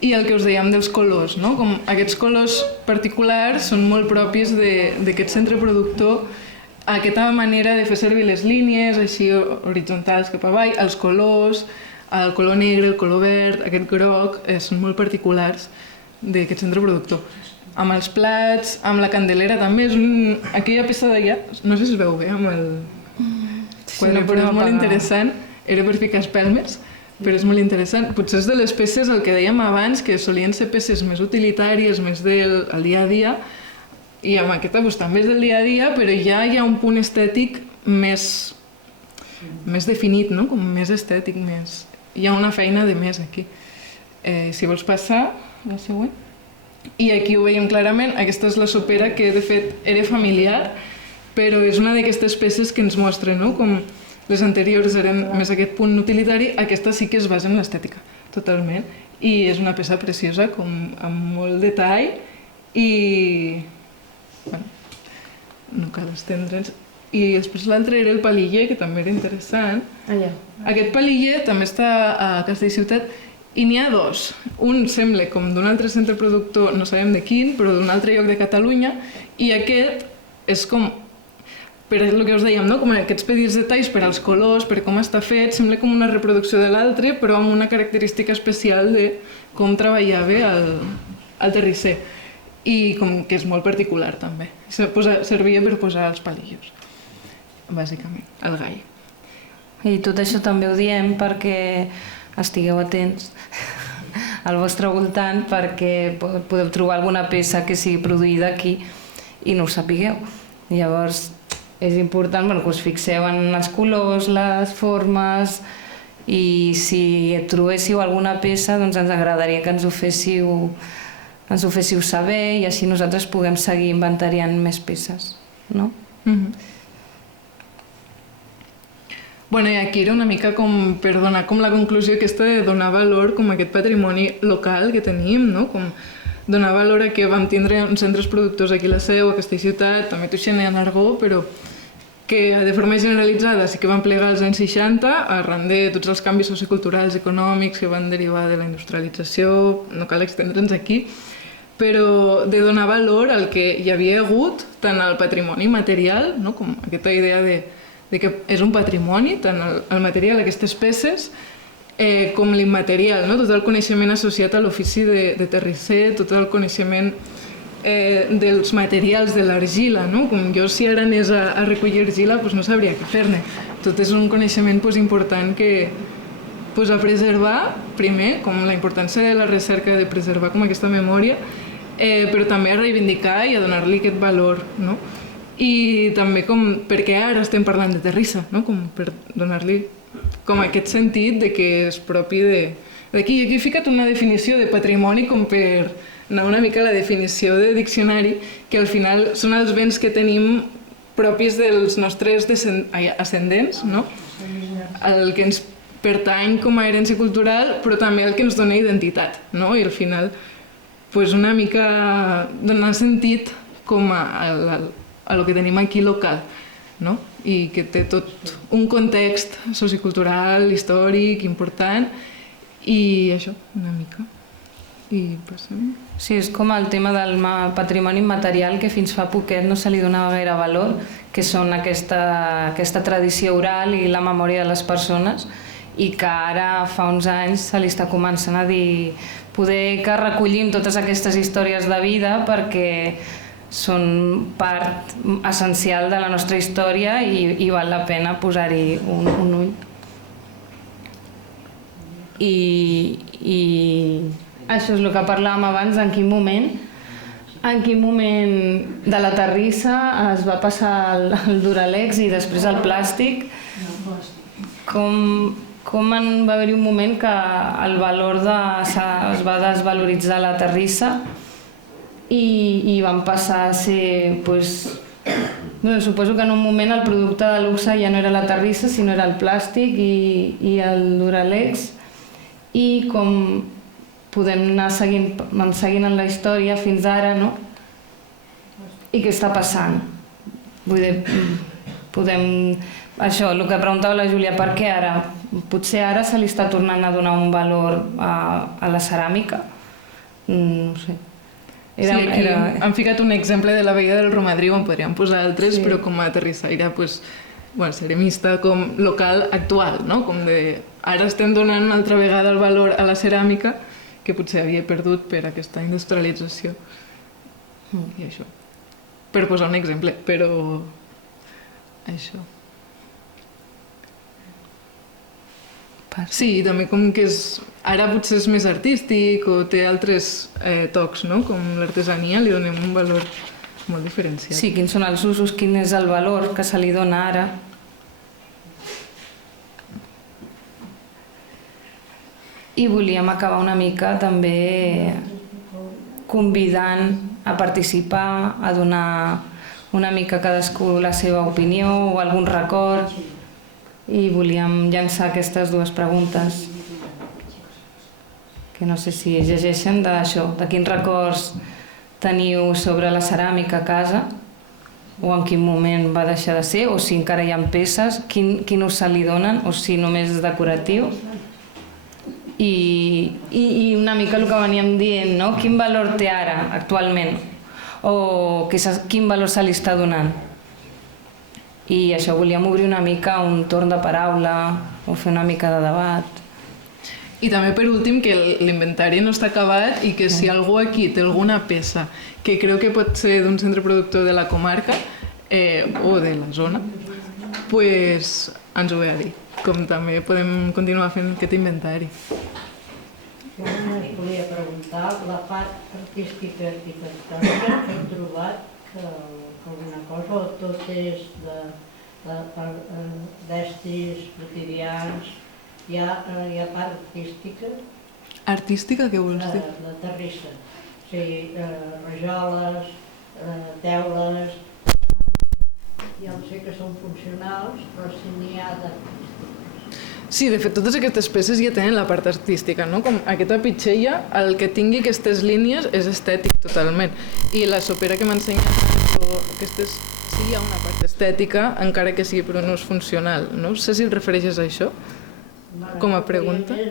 I el que us dèiem dels colors, no? Com aquests colors particulars són molt propis d'aquest centre productor, aquesta manera de fer servir les línies, així horitzontals cap avall, els colors, el color negre, el color verd, aquest groc, són molt particulars d'aquest centre productor. Amb els plats, amb la candelera també, aquella peça d'allà, no sé si es veu bé amb el... Bueno, però és molt interessant, era per ficar espelmes, però és molt interessant. Potser és de les peces, el que dèiem abans, que solien ser peces més utilitàries, més del dia a dia, i amb aquesta també és del dia a dia, però ja hi ha un punt estètic més definit, no? Com més estètic, més... Hi ha una feina de més aquí. Si vols passar, la següent. I aquí ho veiem clarament, aquesta és la sopera que de fet era familiar, però és una d'aquestes peces que ens mostra, no? Com les anteriors eren més aquest punt utilitari, aquesta sí que es basa en l'estètica, totalment. I és una peça preciosa, com amb molt detall, i... bueno, no cal estendre'ns. I després l'altre era el paliller, que també era interessant. Allà. Aquest paliller també està a Castellciutat, i n'hi ha dos. Un sembla com d'un altre centre productor, no sabem de quin, però d'un altre lloc de Catalunya, i aquest és com... per el que us dèiem, no? Com aquests petits detalls per als colors, per com està fet, sembla com una reproducció de l'altre, però amb una característica especial de com treballava el terrisser. I com que és molt particular, també. Servia per posar els palillos, bàsicament, el gall. I tot això també ho diem perquè estigueu atents al vostre voltant, perquè podeu trobar alguna peça que sigui produïda aquí i no ho sapigueu. Llavors, és important que us fixeu en els colors, les formes, i si trobéssiu alguna peça, doncs ens agradaria que ens ho féssiu saber i així nosaltres puguem seguir inventariant més peces, no? Bueno, i aquí era una mica com per donar com la conclusió aquesta de donar valor com a aquest patrimoni local que tenim, no? Com donar valor a que vam tindre uns centres productors aquí a la Seu, a Castellciutat, també a Tuixén i a Nargó, però que de forma generalitzada sí que van plegar als anys 60 arran de tots els canvis socioculturals i econòmics que van derivar de la industrialització, no cal extendre'ns aquí, però de donar valor al que hi havia hagut, tant al patrimoni material, no? Com aquesta idea de que és un patrimoni, tant el material, aquestes peces, com l'immaterial, no? Tot el coneixement associat a l'ofici de terrisser, tot el coneixement dels materials de l'argila, no? Com jo si ara anés a recollir argila no sabria què fer-ne. Tot és un coneixement important que a preservar, primer, com la importància de la recerca de preservar com aquesta memòria, però també a reivindicar i a donar-li aquest valor, no? I també com perquè ara estem parlant de terrissa, no? Com per donar-li com aquest sentit de que és propi d'aquí. I aquí he ficat una definició de patrimoni com per anar una mica a la definició de diccionari, que al final són els béns que tenim propis dels nostres ascendents, no? El que ens pertany com a herència cultural, però també el que ens dona identitat, no? I al final, una mica donar sentit com a lo que tenim aquí local, no? I que té tot un context sociocultural, històric, important, i això, una mica. I passem... Sí, és com el tema del patrimoni immaterial que fins fa poquet no se li donava gaire valor, que són aquesta tradició oral i la memòria de les persones, i que ara fa uns anys se li està començant a dir poder que recollim totes aquestes històries de vida perquè són part essencial de la nostra història i val la pena posar-hi un ull. I això és el que parlàvem abans, en quin moment de la terrissa es va passar al Duralex i després al plàstic. Com va haver-hi un moment que el valor es va desvaloritzar la terrissa i van passar a ser Suposo que en un moment el producte de luxe ja no era la terrissa, sinó era el plàstic i el Duralex, i com podem anar seguint en la història fins ara, no? I què està passant? Vull dir, podem... Això, el que preguntava la Júlia, per què ara? Potser ara se li està tornant a donar un valor a la ceràmica? No sé. Sí, aquí han ficat un exemple de la Vella del Romadriu, on podríem posar altres, però com a terrissaire, ceremista, com local actual, no? Com de... Ara estem donant una altra vegada el valor a la ceràmica que potser havia perdut per aquesta industrialització. I això. Per posar un exemple, però... Això. Sí, i també com que ara potser és més artístic o té altres tocs, no? Com l'artesania, li donem un valor molt diferenciat. Sí, quins són els usos, quin és el valor que se li dona ara. I volíem acabar una mica també convidant a participar, a donar una mica cadascú la seva opinió o algun record, i volíem llançar aquestes dues preguntes que no sé si llegeixen d'això, de quins records teniu sobre la ceràmica a casa o en quin moment va deixar de ser, o si encara hi ha peces, quin ús se li donen o si només és decoratiu, i una mica el que veníem dient, no? Quin valor té ara actualment o quin valor se li està donant. I això, volíem obrir una mica un torn de paraula o fer una mica de debat. I també, per últim, que l'inventari no està acabat i que si algú aquí té alguna peça que creu que pot ser d'un centre productor de la comarca o de la zona, pues ens ho ve a dir. Com també podem continuar fent aquest inventari. Jo només volia preguntar la part artística i arquitectònica que heu trobat alguna cosa, o tot és d'estris quotidians, hi ha part artística? Artística, què vols dir? De terrissa, o sigui, rajoles, teules, ja ho sé que són funcionals, però si n'hi ha d'artístiques. Sí, de fet, totes aquestes peces ja tenen la part artística, no? Com aquesta pitxella, el que tingui aquestes línies és estètic totalment. I la sopera que m'ha ensenyat, aquestes, sí, hi ha una part estètica, encara que sigui per un ús funcional. No sé si et refereixes a això, com a pregunta. Jo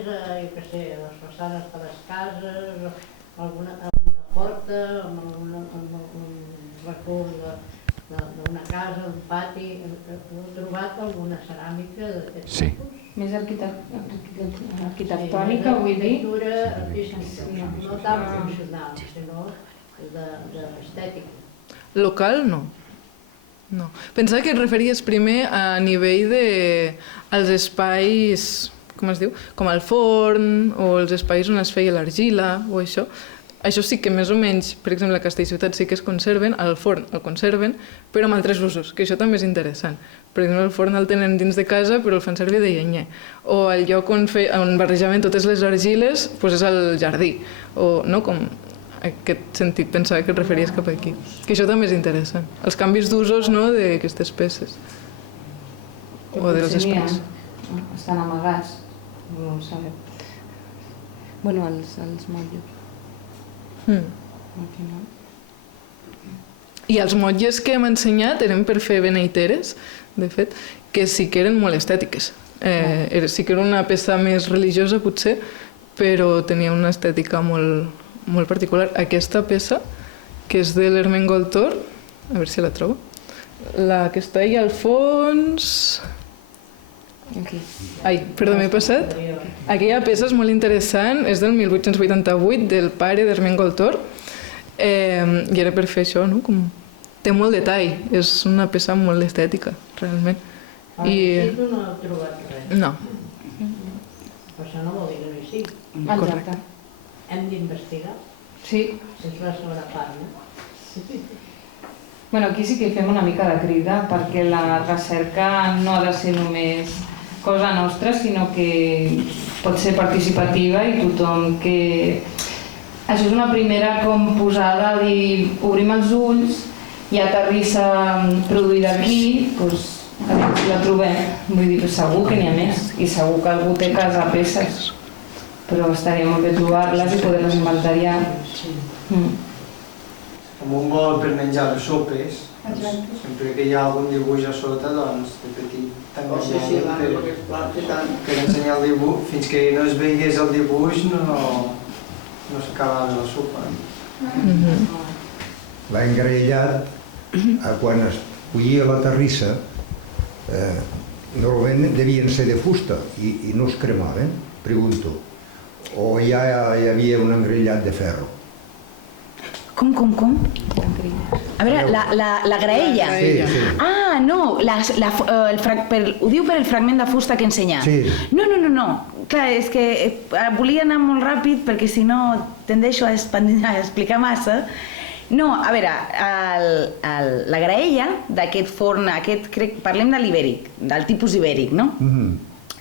què sé, les façanes de les cases, alguna porta, amb un recurs d'una casa, un pati. Heu trobat alguna ceràmica d'aquest tipus? Més arquitectònica, vull dir? No tan funcional, sinó d'estètica. Local, no. No. Pensava que et referies primer a nivell dels espais, com es diu? Com el forn, o els espais on es feia l'argila, o això. Això sí que més o menys, per exemple, a Castellciutat sí que es conserven, al forn el conserven, però amb altres usos, que això també és interessant. Per exemple, el forn el tenen dins de casa, però el fan servir de llenyer. O el lloc on barrejaven totes les argiles és el jardí. O no, com aquest sentit, pensava que et referies cap aquí. Que això també és interessant. Els canvis d'usos d'aquestes peces. O dels espais. Estan amagats, no ho sabem. Bueno, els motllos. I els motlles que hem ensenyat eren per fer beneiteres, de fet, que sí que eren molt estètiques. Sí que era una peça més religiosa, potser, però tenia una estètica molt particular. Aquesta peça, que és de l'Ermengol Tor, a veure si la trobo, la que està allà al fons... Ai, perdó, m'he passat. Aquella peça és molt interessant, és del 1888, del pare d'Ermengol Tor, i era per fer això, no? Té molt detall, és una peça molt estètica, realment. Al situ no heu trobat res? No. Però això no vol dir que no hi sigui. Exacte. Hem d'investigar? Sí. És la segona part, no? Bueno, aquí sí que hi fem una mica de crida, perquè la recerca no ha de ser només cosa nostra, sinó que pot ser participativa i tothom que... Això és una primera com posada, dir, obrim els ulls hi ha terrissa produïda aquí, doncs la trobem. Vull dir, segur que n'hi ha més i segur que algú té casa a peces, però estaria molt bé trobar-les i poder-les inventariar. Com un bol per menjar les sopes, sempre que hi ha algun dibuix a sota, doncs de petit t'enganyava per ensenyar el dibuix, fins que no es veigués el dibuix no s'acabava la sopa. L'engraellat, quan es collia la terrissa, normalment devien ser de fusta i no es cremaven, pregunto. O ja hi havia un engraellat de ferro? Com? A veure, la graella. Sí. Ah, no, ho diu per el fragment de fusta que he ensenyat. Sí. No. Clar, és que volia anar molt ràpid perquè si no tendeixo a explicar massa. No, a veure, la graella d'aquest forn, parlem de l'ibèric, del tipus ibèric, no?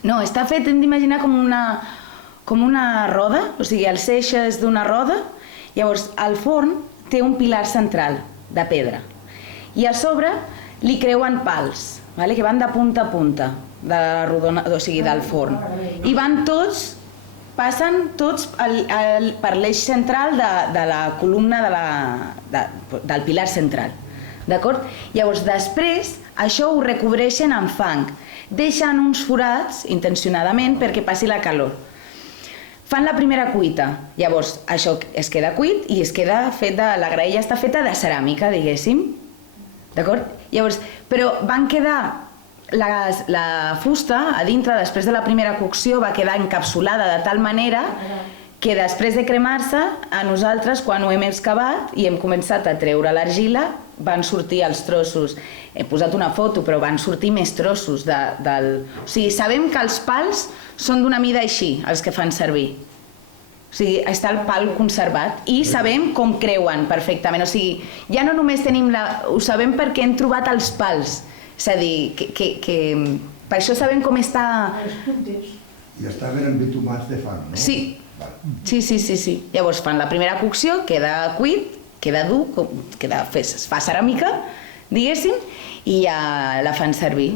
No, està fet, hem d'imaginar com una roda, o sigui, els eixes d'una roda. Llavors, el forn té un pilar central de pedra i a sobre li creuen pals, que van de punta a punta del forn i passen tots per l'eix central de la columna del pilar central. D'acord? Llavors, després, això ho recobreixen amb fang, deixant uns forats intencionadament perquè passi la calor. Fan la primera cuita, llavors això es queda cuit i es queda fet la graella està feta de ceràmica, diguéssim, d'acord? Llavors, però van quedar, la fusta a dintre, després de la primera cocció, va quedar encapsulada de tal manera que després de cremar-se, a nosaltres, quan ho hem excavat i hem començat a treure l'argila, van sortir els trossos. He posat una foto, però van sortir més trossos del... O sigui, sabem que els pals són d'una mida així, els que fan servir. O sigui, està el pal conservat i sabem com creuen perfectament. O sigui, ja no només tenim ho sabem perquè hem trobat els pals. És a dir, que per això sabem com està... I estaven embitumats de fang, no? Sí. Sí. Llavors fan la primera cocció, queda cuit, queda dur, es fa ceràmica, diguéssim, i ja la fan servir.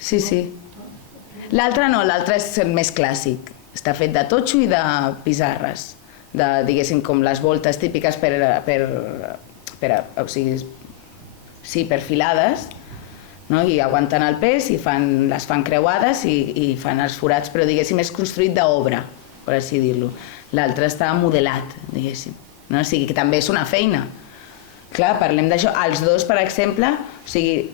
Sí. L'altre no, l'altre és més clàssic. Està fet de totxo i de pissarres, diguéssim, com les voltes típiques per filades, i aguanten el pes i les fan creuades i fan els forats, però diguéssim és construït d'obra, per així dir-lo. L'altre està modelat, diguéssim. O sigui, que també és una feina. Clar, parlem d'això. Els dos, per exemple, o sigui,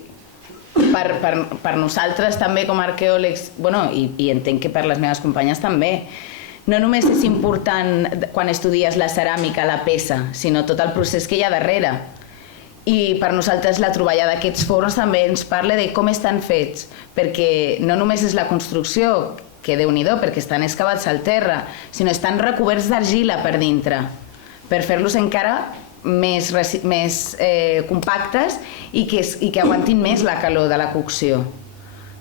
per nosaltres també com a arqueòlegs, i entenc que per les meves companyes també, no només és important quan estudies la ceràmica, la peça, sinó tot el procés que hi ha darrere. I per nosaltres la troballa d'aquests forns també ens parla de com estan fets, perquè no només és la construcció, que Déu-n'hi-do, perquè estan excavats al terra, sinó estan recoberts d'argila per dintre, per fer-los encara més compactes i que aguantin més la calor de la cocció.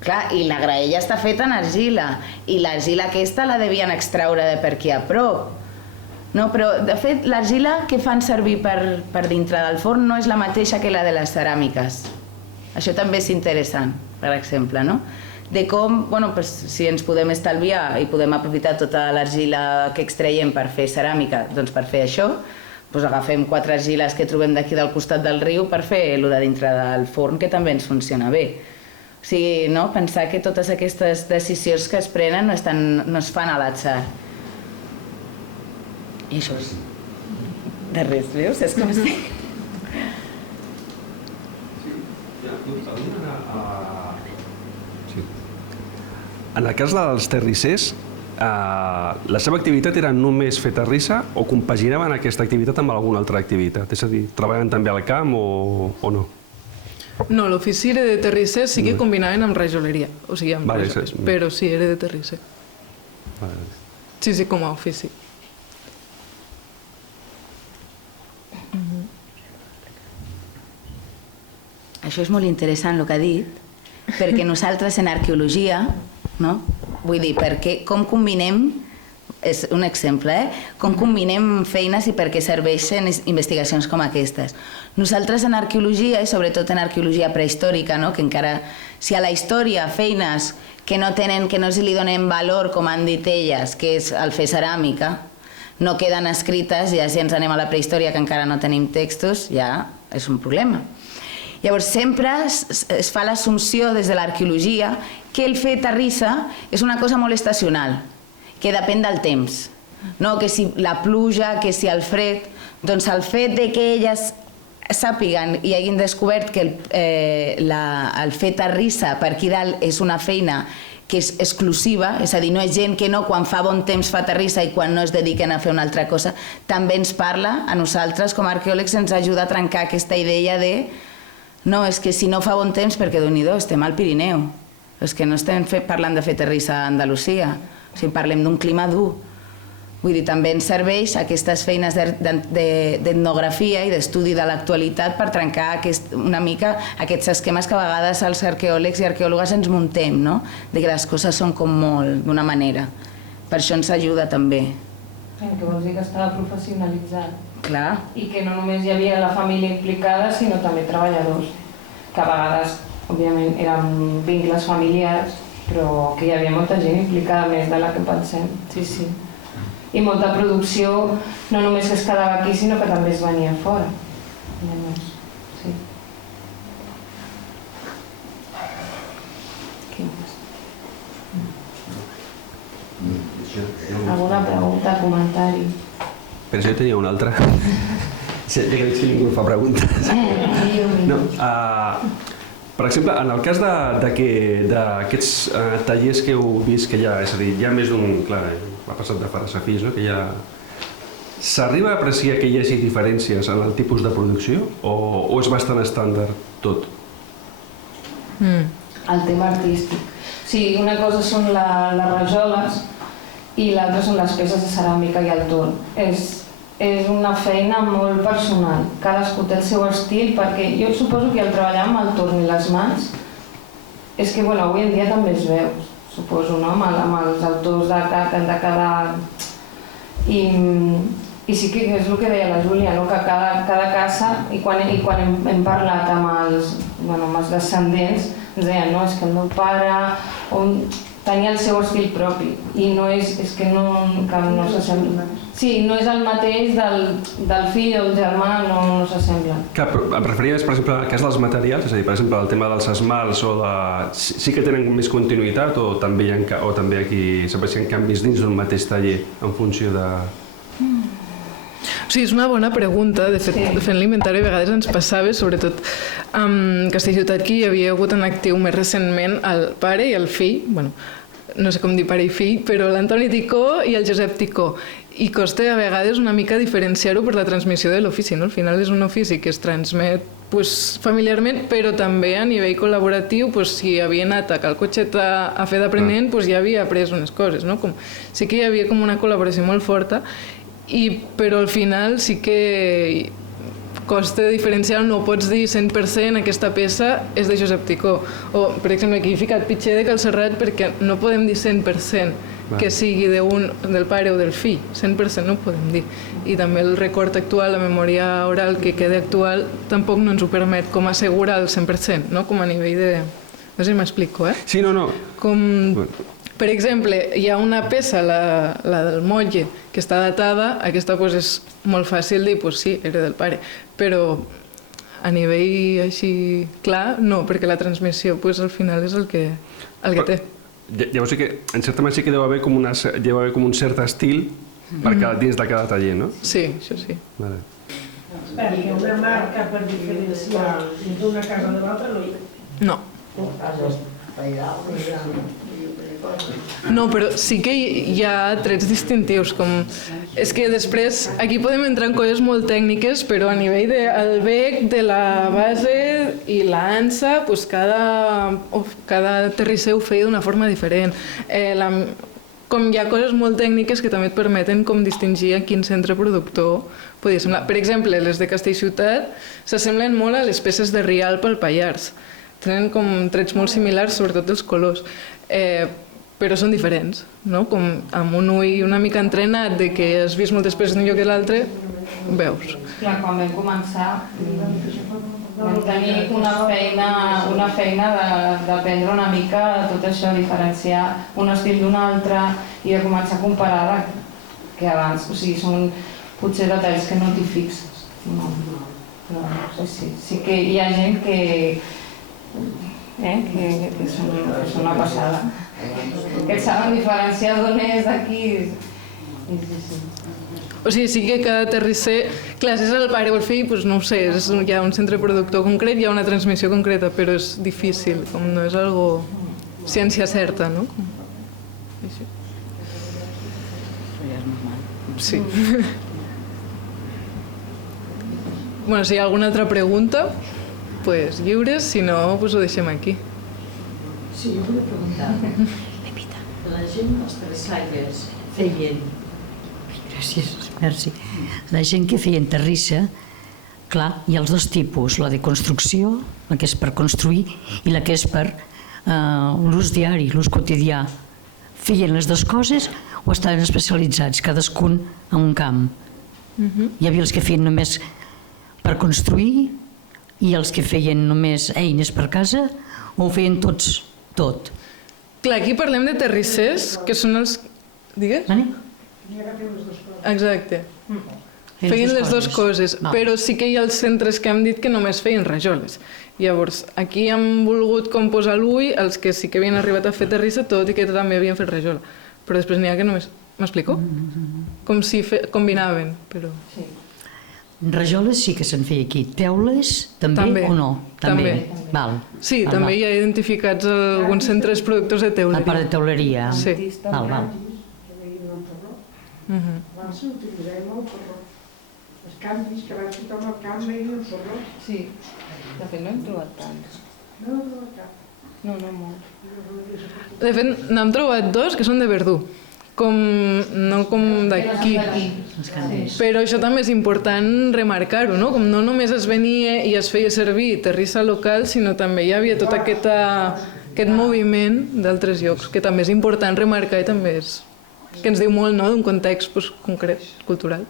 Clar, i la graella està feta en argila, i l'argila aquesta la devien extraure de per aquí a prop. No, però, de fet, l'argila que fan servir per dintre del forn no és la mateixa que la de les ceràmiques. Això també és interessant, per exemple, no? De com, si ens podem estalviar i podem aprofitar tota l'argila que extraiem per fer ceràmica, doncs per fer això, agafem 4 argiles que trobem d'aquí del costat del riu per fer el de dintre del forn, que també ens funciona bé. O sigui, pensar que totes aquestes decisions que es prenen no es fan a l'atzar. I això és... De res, veus? És com estic. En el cas dels terrissers, la seva activitat era només fer terrissa o compaginaven aquesta activitat amb alguna altra activitat? És a dir, treballen també al camp o no? No, l'ofici era de terrisser, sí que combinaven amb rajoleria, o sigui, amb rajoles, però sí, era de terrisser. Sí, com a ofici. Això és molt interessant el que ha dit, perquè nosaltres en arqueologia, vull dir, com combinem és un exemple, com combinem feines i per què serveixen investigacions com aquestes. Nosaltres en arqueologia, i sobretot en arqueologia prehistòrica, que encara, si a la història feines que no els li donem valor, com han dit elles, que és el fer ceràmica, no queden escrites, ja si ens anem a la prehistòria que encara no tenim textos, ja és un problema. Llavors sempre es fa l'assumpció des de l'arqueologia que el fer terrissa és una cosa molt estacional, que depèn del temps. Que si la pluja, que si el fred, doncs el fet que elles sàpiguen i hagin descobert que el fer terrissa per aquí dalt és una feina que és exclusiva, és a dir, no és gent que quan fa bon temps fa terrissa i quan no es dediquen a fer una altra cosa, també ens parla, a nosaltres com a arqueòlegs ens ajuda a trencar aquesta idea de no, és que si no fa bon temps, perquè Déu-n'hi-do, estem al Pirineu, és que no estem parlant de fer terrissa a Andalusia, o sigui, parlem d'un clima dur. Vull dir, també ens serveix aquestes feines d'etnografia i d'estudi de l'actualitat per trencar una mica aquests esquemes que a vegades els arqueòlegs i arqueòlogues ens muntem, de que les coses són com molt d'una manera. Per això ens ajuda també. Que vols dir que estava professionalitzat. Clar. I que no només hi havia la família implicada, sinó també treballadors, que a vegades, òbviament, eren vincles familiars, però que hi havia molta gent implicada més de la que pensem. Sí, sí. I molta producció, no només que es quedava aquí, sinó que també es venia fora. Sí. Què més? Alguna pregunta, comentari? Però jo tenia una altra. Sí, ja que veig que ningú fa preguntes. No, per exemple, en el cas d'aquests tallers que heu vist que hi ha, és a dir, hi ha més d'un, clar, m'ha passat de Farasafís, que hi ha... S'arriba a apreciar que hi hagi diferències en el tipus de producció o és bastant estàndard tot? El tema artístic. Sí, una cosa són les rajoles i l'altra són les peces de ceràmica i el torn. És una feina molt personal, cadascú té el seu estil, perquè jo suposo que al treballar amb el torn i les mans és que avui en dia també es veu, suposo, amb els autors de cada... I sí que és el que deia la Júlia, que cada casa, i quan hem parlat amb els descendents, ens deien, no, és que el meu pare tenia el seu estil propi i no és que no s'assembla. Sí, no és el mateix del fill o el germà, no s'assembla. Em referia més, per exemple, al cas dels materials, és a dir, per exemple, el tema dels esmalts sí que tenen més continuïtat o també aquí s'apareixen canvis dins d'un mateix taller en funció de... Sí, és una bona pregunta. De fet, fent l'inventari a vegades ens passava, sobretot a Castellciutat, que hi havia hagut en actiu més recentment el pare i el fill, no sé com dir pare i fill, però l'Antoni Ticó i el Josep Ticó. I costa a vegades una mica diferenciar-ho per la transmissió de l'ofici. Al final és un ofici que es transmet familiarment, però també a nivell col·laboratiu, si havia anat a Cal Cotxet a fer d'aprenent, ja havia après unes coses. Sí que hi havia com una col·laboració molt forta, però al final sí que costa diferenciar, no pots dir 100% aquesta peça és de Josep Ticó. O, per exemple, aquí he ficat Pitxer de Cal Serrat perquè no podem dir 100% que sigui del pare o del fill, 100% no ho podem dir. I també el record actual, la memòria oral que queda actual, tampoc no ens ho permet com assegurar el 100%, com a nivell de... No sé si m'explico, eh? Sí, no. Per exemple, hi ha una peça, la del motlle, que està datada, aquesta és molt fàcil dir, sí, era del pare, però a nivell així clar, no, perquè la transmissió al final és el que té. Llavors sí que, en certa manera, sí que deu haver com un cert estil dins de cada taller, no? Sí, això sí. Perquè una marca per diferenciar d'una casa de l'altra no hi ha. No. No, però sí que hi ha trets distintius, com... És que després, aquí podem entrar en coses molt tècniques, però a nivell del bec, de la base i l'ansa, cada terrisser ho feia d'una forma diferent. Com hi ha coses molt tècniques que també et permeten com distingir a quin centre productor podia semblar. Per exemple, les de Castellciutat s'assemblen molt a les peces de Rialp al Pallars. Tenen com trets molt similars, sobretot els colors. però són diferents, no? Com amb un ull una mica entrenat de que has vist moltes peces d'un lloc i l'altre, veus. Clar, quan vam començar vam tenir una feina d'aprendre una mica tot això, diferenciar un estil d'un altre i de començar a comparar que abans, o sigui, són potser detalls que no t'hi fixes. No, sí que hi ha gent que és una passada. Que et saben diferenciar d'on és d'aquí. O sigui, sí que cada terrisser... Clar, si és el pare o el fill, doncs no ho sé, hi ha un centre productor concret, hi ha una transmissió concreta, però és difícil, com no és algo ciència certa, no? Això ja és normal. Sí. Bueno, si hi ha alguna altra pregunta, pues lliures, si no, pues ho deixem aquí. Sí, jo volia preguntar. La gent dels terrissaires feien... Gràcies, merci. La gent que feien terrissa, clar, hi ha els dos tipus, la de construcció, la que és per construir, i la que és per l'ús diari, l'ús quotidià. Feien les dues coses o estaven especialitzats, cadascun en un camp? Hi havia els que feien només per construir i els que feien només eines per casa o ho feien tots, tot? Clar, aquí parlem de terrissers, que són els... Digues? Exacte. Feien les dues coses, però sí que hi ha els centres que hem dit que només feien rajoles. Llavors, aquí hem volgut com posar l'ull els que sí que havien arribat a fer terrissa, tot i que també havien fet rajola. Però després n'hi ha que només... M'explico? Com si combinaven, però... Rajoles sí que se'n feia aquí. Teules també o no? També. Val. Sí, també hi ha identificats alguns centres productors de teuleria. A part de teuleria. Sí. Val. Abans s'utilitzava molt porró. Els canvis que abans tothom al camp veien un porró. Sí, de fet no hem trobat tants. No, cap. No, molt. De fet, n'hem trobat dos que són de Verdú, no com d'aquí. Però això també és important remarcar-ho, no? Com no només es venia i es feia servir terrissa local, sinó també hi havia tot aquest moviment d'altres llocs, que també és important remarcar i també és... que ens diu molt, no?, d'un context concret, cultural,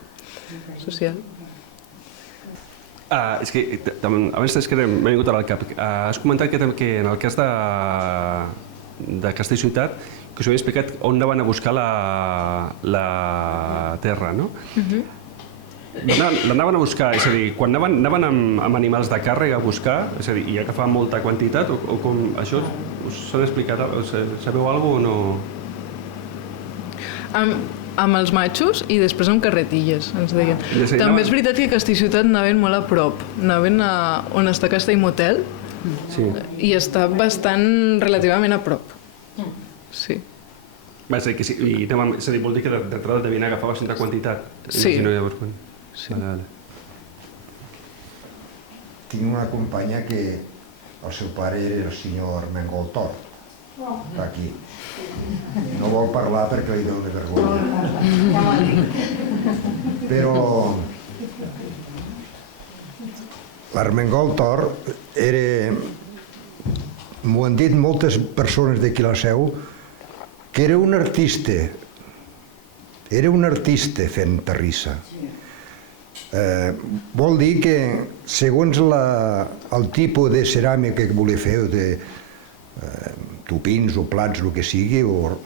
social. És que abans és que m'ha vingut al cap. Has comentat que en el cas de Castellciutat, que us havia explicat on anaven a buscar la terra, no? L'anaven a buscar, és a dir, quan anaven amb animals de càrrega a buscar, és a dir, i agafaven molta quantitat, o com això us s'han explicat, sabeu alguna cosa o no? Amb els matxos i després amb carretilles, ens deien. També és veritat que a Castellciutat anaven molt a prop, anaven a on està Castell Motel i està bastant relativament a prop. Sí. És a dir, vol dir que d'entrada devien agafar bastanta quantitat. Sí. Tinc una companya que el seu pare era el senyor Armengol Tort. Està aquí. No vol parlar perquè li deu de vergonya. Però l'Armengol Tort era, m'ho han dit moltes persones d'aquí a la Seu, que era un artista. Era un artista fent terrissa. Vol dir que segons el tipus de ceràmica que volia fer, de tupins o plats, el que sigui, o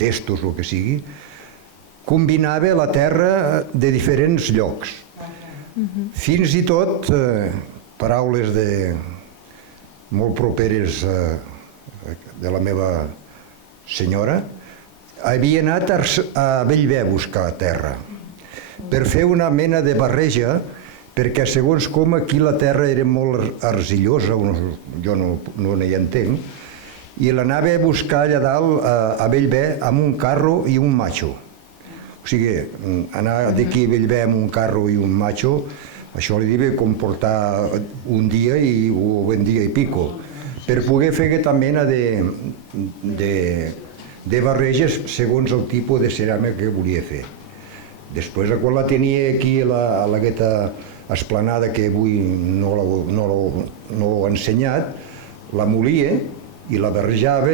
testos, el que sigui, combinava la terra de diferents llocs. Fins i tot, paraules molt properes de la meva senyora, havia anat a Bellver a buscar terra per fer una mena de barreja, perquè segons com aquí la terra era molt argillosa, jo no n'hi entenc, i l'anava a buscar allà dalt a Bellver amb un carro i un matxo. O sigui, anar d'aquí a Bellver amb un carro i un matxo, això li devia comportar un dia o un dia i pico, per poder fer aquesta mena de barreges segons el tipus de ceràmica que volia fer. Després, quan la tenia aquí a aquesta esplanada, que avui no l'ho he ensenyat, la molia i la barrejava,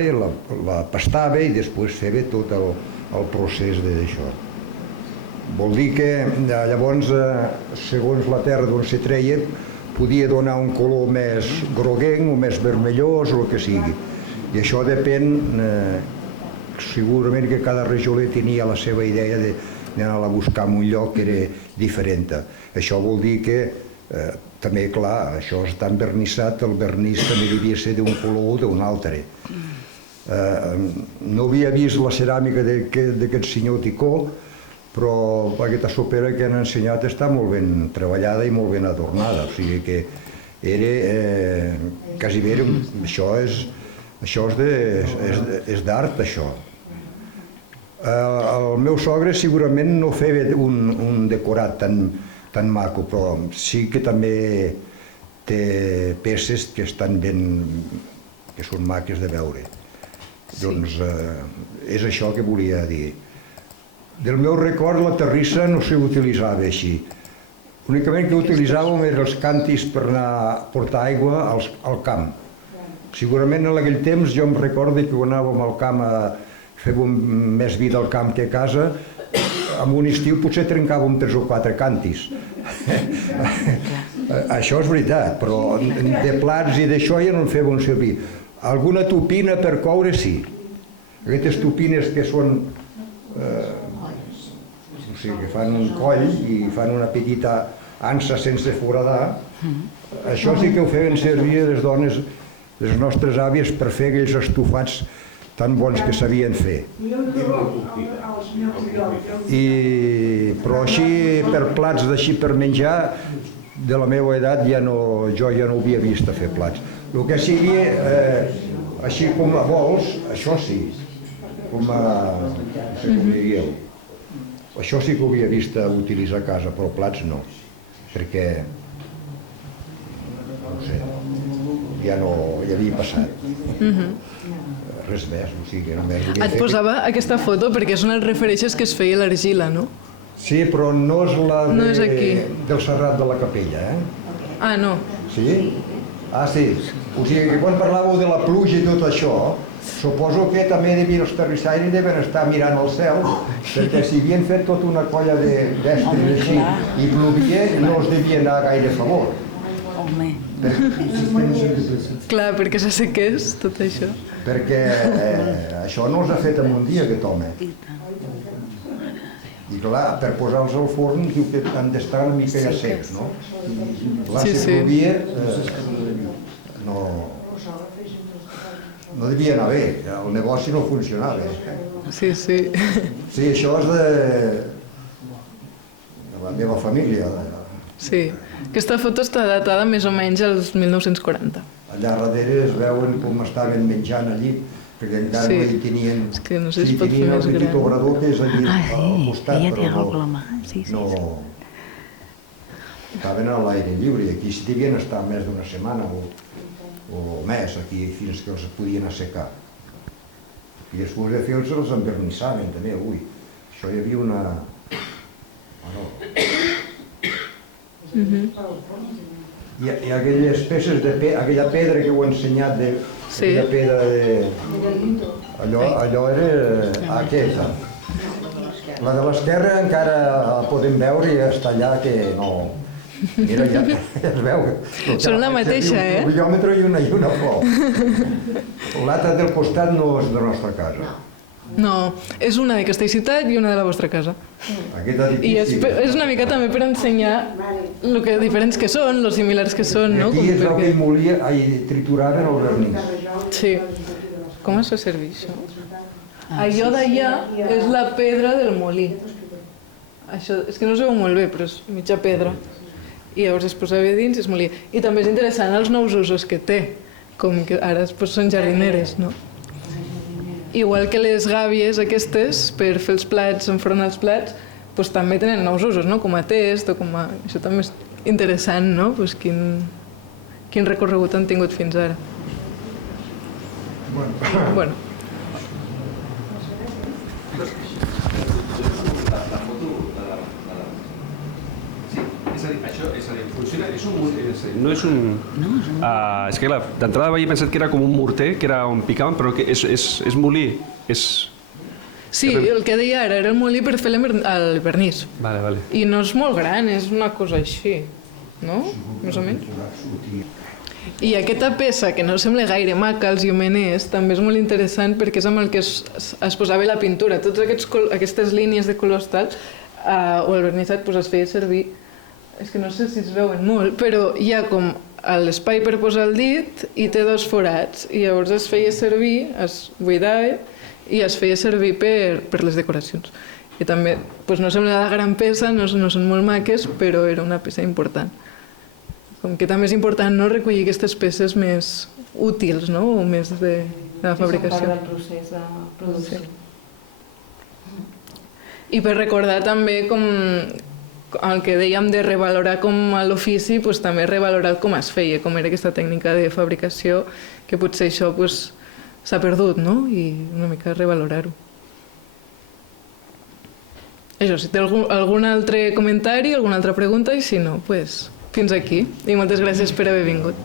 la pastava i després feia tot el procés d'això. Vol dir que llavors, segons la terra d'on se treia, podia donar un color més groguenc o més vermellós o el que sigui. I això depèn, segurament que cada regió tenia la seva idea d'anar a buscar en un lloc que era diferent. Això vol dir que també, clar, això està envernissat, el vernís també devia ser d'un color o d'un altre. No havia vist la ceràmica d'aquest senyor Ticó, però aquesta sopera que han ensenyat està molt ben treballada i molt ben adornada, o sigui que era quasi bé, això és d'art, això. El meu sogre segurament no feia un decorat tan maco, però sí que també té peces que estan ben, que són maques de veure. Doncs és això que volia dir. Del meu record la terrissa no s'utilitzava així. Únicament que utilitzàvem eren els càntirs per anar a portar aigua al camp. Segurament en aquell temps jo em recordo que quan anàvem al camp a fer més vida al camp que a casa, en un estiu potser trencàvem 3 o 4 càntirs. Això és veritat, però de plats i d'això ja no en fèiem servir. Alguna tupina per coure sí. Aquestes tupines que són, o sigui, que fan un coll i fan una petita ansa sense foradar, això sí que ho feien servir les dones, les nostres àvies, per fer aquells estofats tan bons que sabien fer. Però així, per plats d'així per menjar, de la meva edat jo ja no havia vist a fer plats. El que sigui, així com a bols, això sí, com a, no sé com diríeu, això sí que ho havia vist a utilitzar a casa, però plats no, perquè, no sé, ja havia passat. Res més, o sigui, només... Et posava aquesta foto perquè és una de les referències que es feia a l'argila, no? Sí, però no és la del Serrat de la Capella, Ah, no? Sí? Ah, sí. O sigui que quan parlàveu de la pluja i tot això, suposo que també els terrissaires deven estar mirant al cel, perquè si havien fet tota una colla d'estris així i plovia, no els devia anar gaire a favor. Home. Clar, perquè s'assequés tot això. Perquè això no els ha fet en un dia, aquest home. I clar, per posar-los al forn diu que han d'estar una mica ja secs, no? Clar, si plovia, no devia anar bé, el negoci no funcionava. Sí. Sí, això és de la meva família. Sí, aquesta foto està datada més o menys als 1940. Allà darrere es veuen com estaven menjant allí, perquè encara no hi tenien... És que no sé si es pot fer més gran. Tenien el petit obrador que és allí al costat, però no... Estaven a l'aire lliure i aquí s'hi devien estar més d'una setmana o més, aquí fins que els podien assecar. I després de fer-los els envernissaven també, ui. Això hi havia una... I aquelles peces de aquella pedra que ho he ensenyat, aquella pedra de... Allò era aquesta. La de l'esquerra encara la podem veure i està allà que no... Mira, ja es veu. Són la mateixa, Un quilòmetre i una flor. L'altra del costat no és de la nostra casa. No, és una de Castellciutat i una de la vostra casa. I és una mica també per ensenyar el que diferents que són, els similars que són, no? Aquí és el que trituraven el vernís. Sí. Com es fa servir això? Allò d'allà és la pedra del molí. Això, és que no es veu molt bé, però és mitja pedra. I llavors es posava dins i es molia. I també és interessant els nous usos que té, com que ara són jardineres, no? Igual que les gàbies aquestes, per fer els plats, enfront als plats, també tenen nous usos, no? Com a test o com a... Això també és interessant, no? Quin recorregut han tingut fins ara. Bueno. La foto... Sí, és funciona, no és un... És que clar, d'entrada havia pensat que era com un morter, que era on picaven, però que és molí, és... Sí, el que deia ara era el molí per fer el vernís. Vale. I no és molt gran, és una cosa així, no? Més o menys. I aquesta peça, que no sembla gaire maca, els llumeners, també és molt interessant perquè és amb el que es posava la pintura. Totes aquestes línies de colors tal, o el vernissat, es feia servir, és que no sé si es veuen molt, però hi ha com l'espai per posar el dit i té dos forats, i llavors es feia servir, es buidava i es feia servir per les decoracions. I també no sembla la gran peça, no són molt maques, però era una peça important. Com que també és important no recollir aquestes peces més útils, no? O més de la fabricació. Que són part del procés de producció. I per recordar també com el que dèiem de revalorar com a l'ofici, també revalorar com es feia, com era aquesta tècnica de fabricació, que potser això s'ha perdut, no? I una mica revalorar-ho. Això, si té algun altre comentari, alguna altra pregunta, i si no, fins aquí. I moltes gràcies per haver vingut.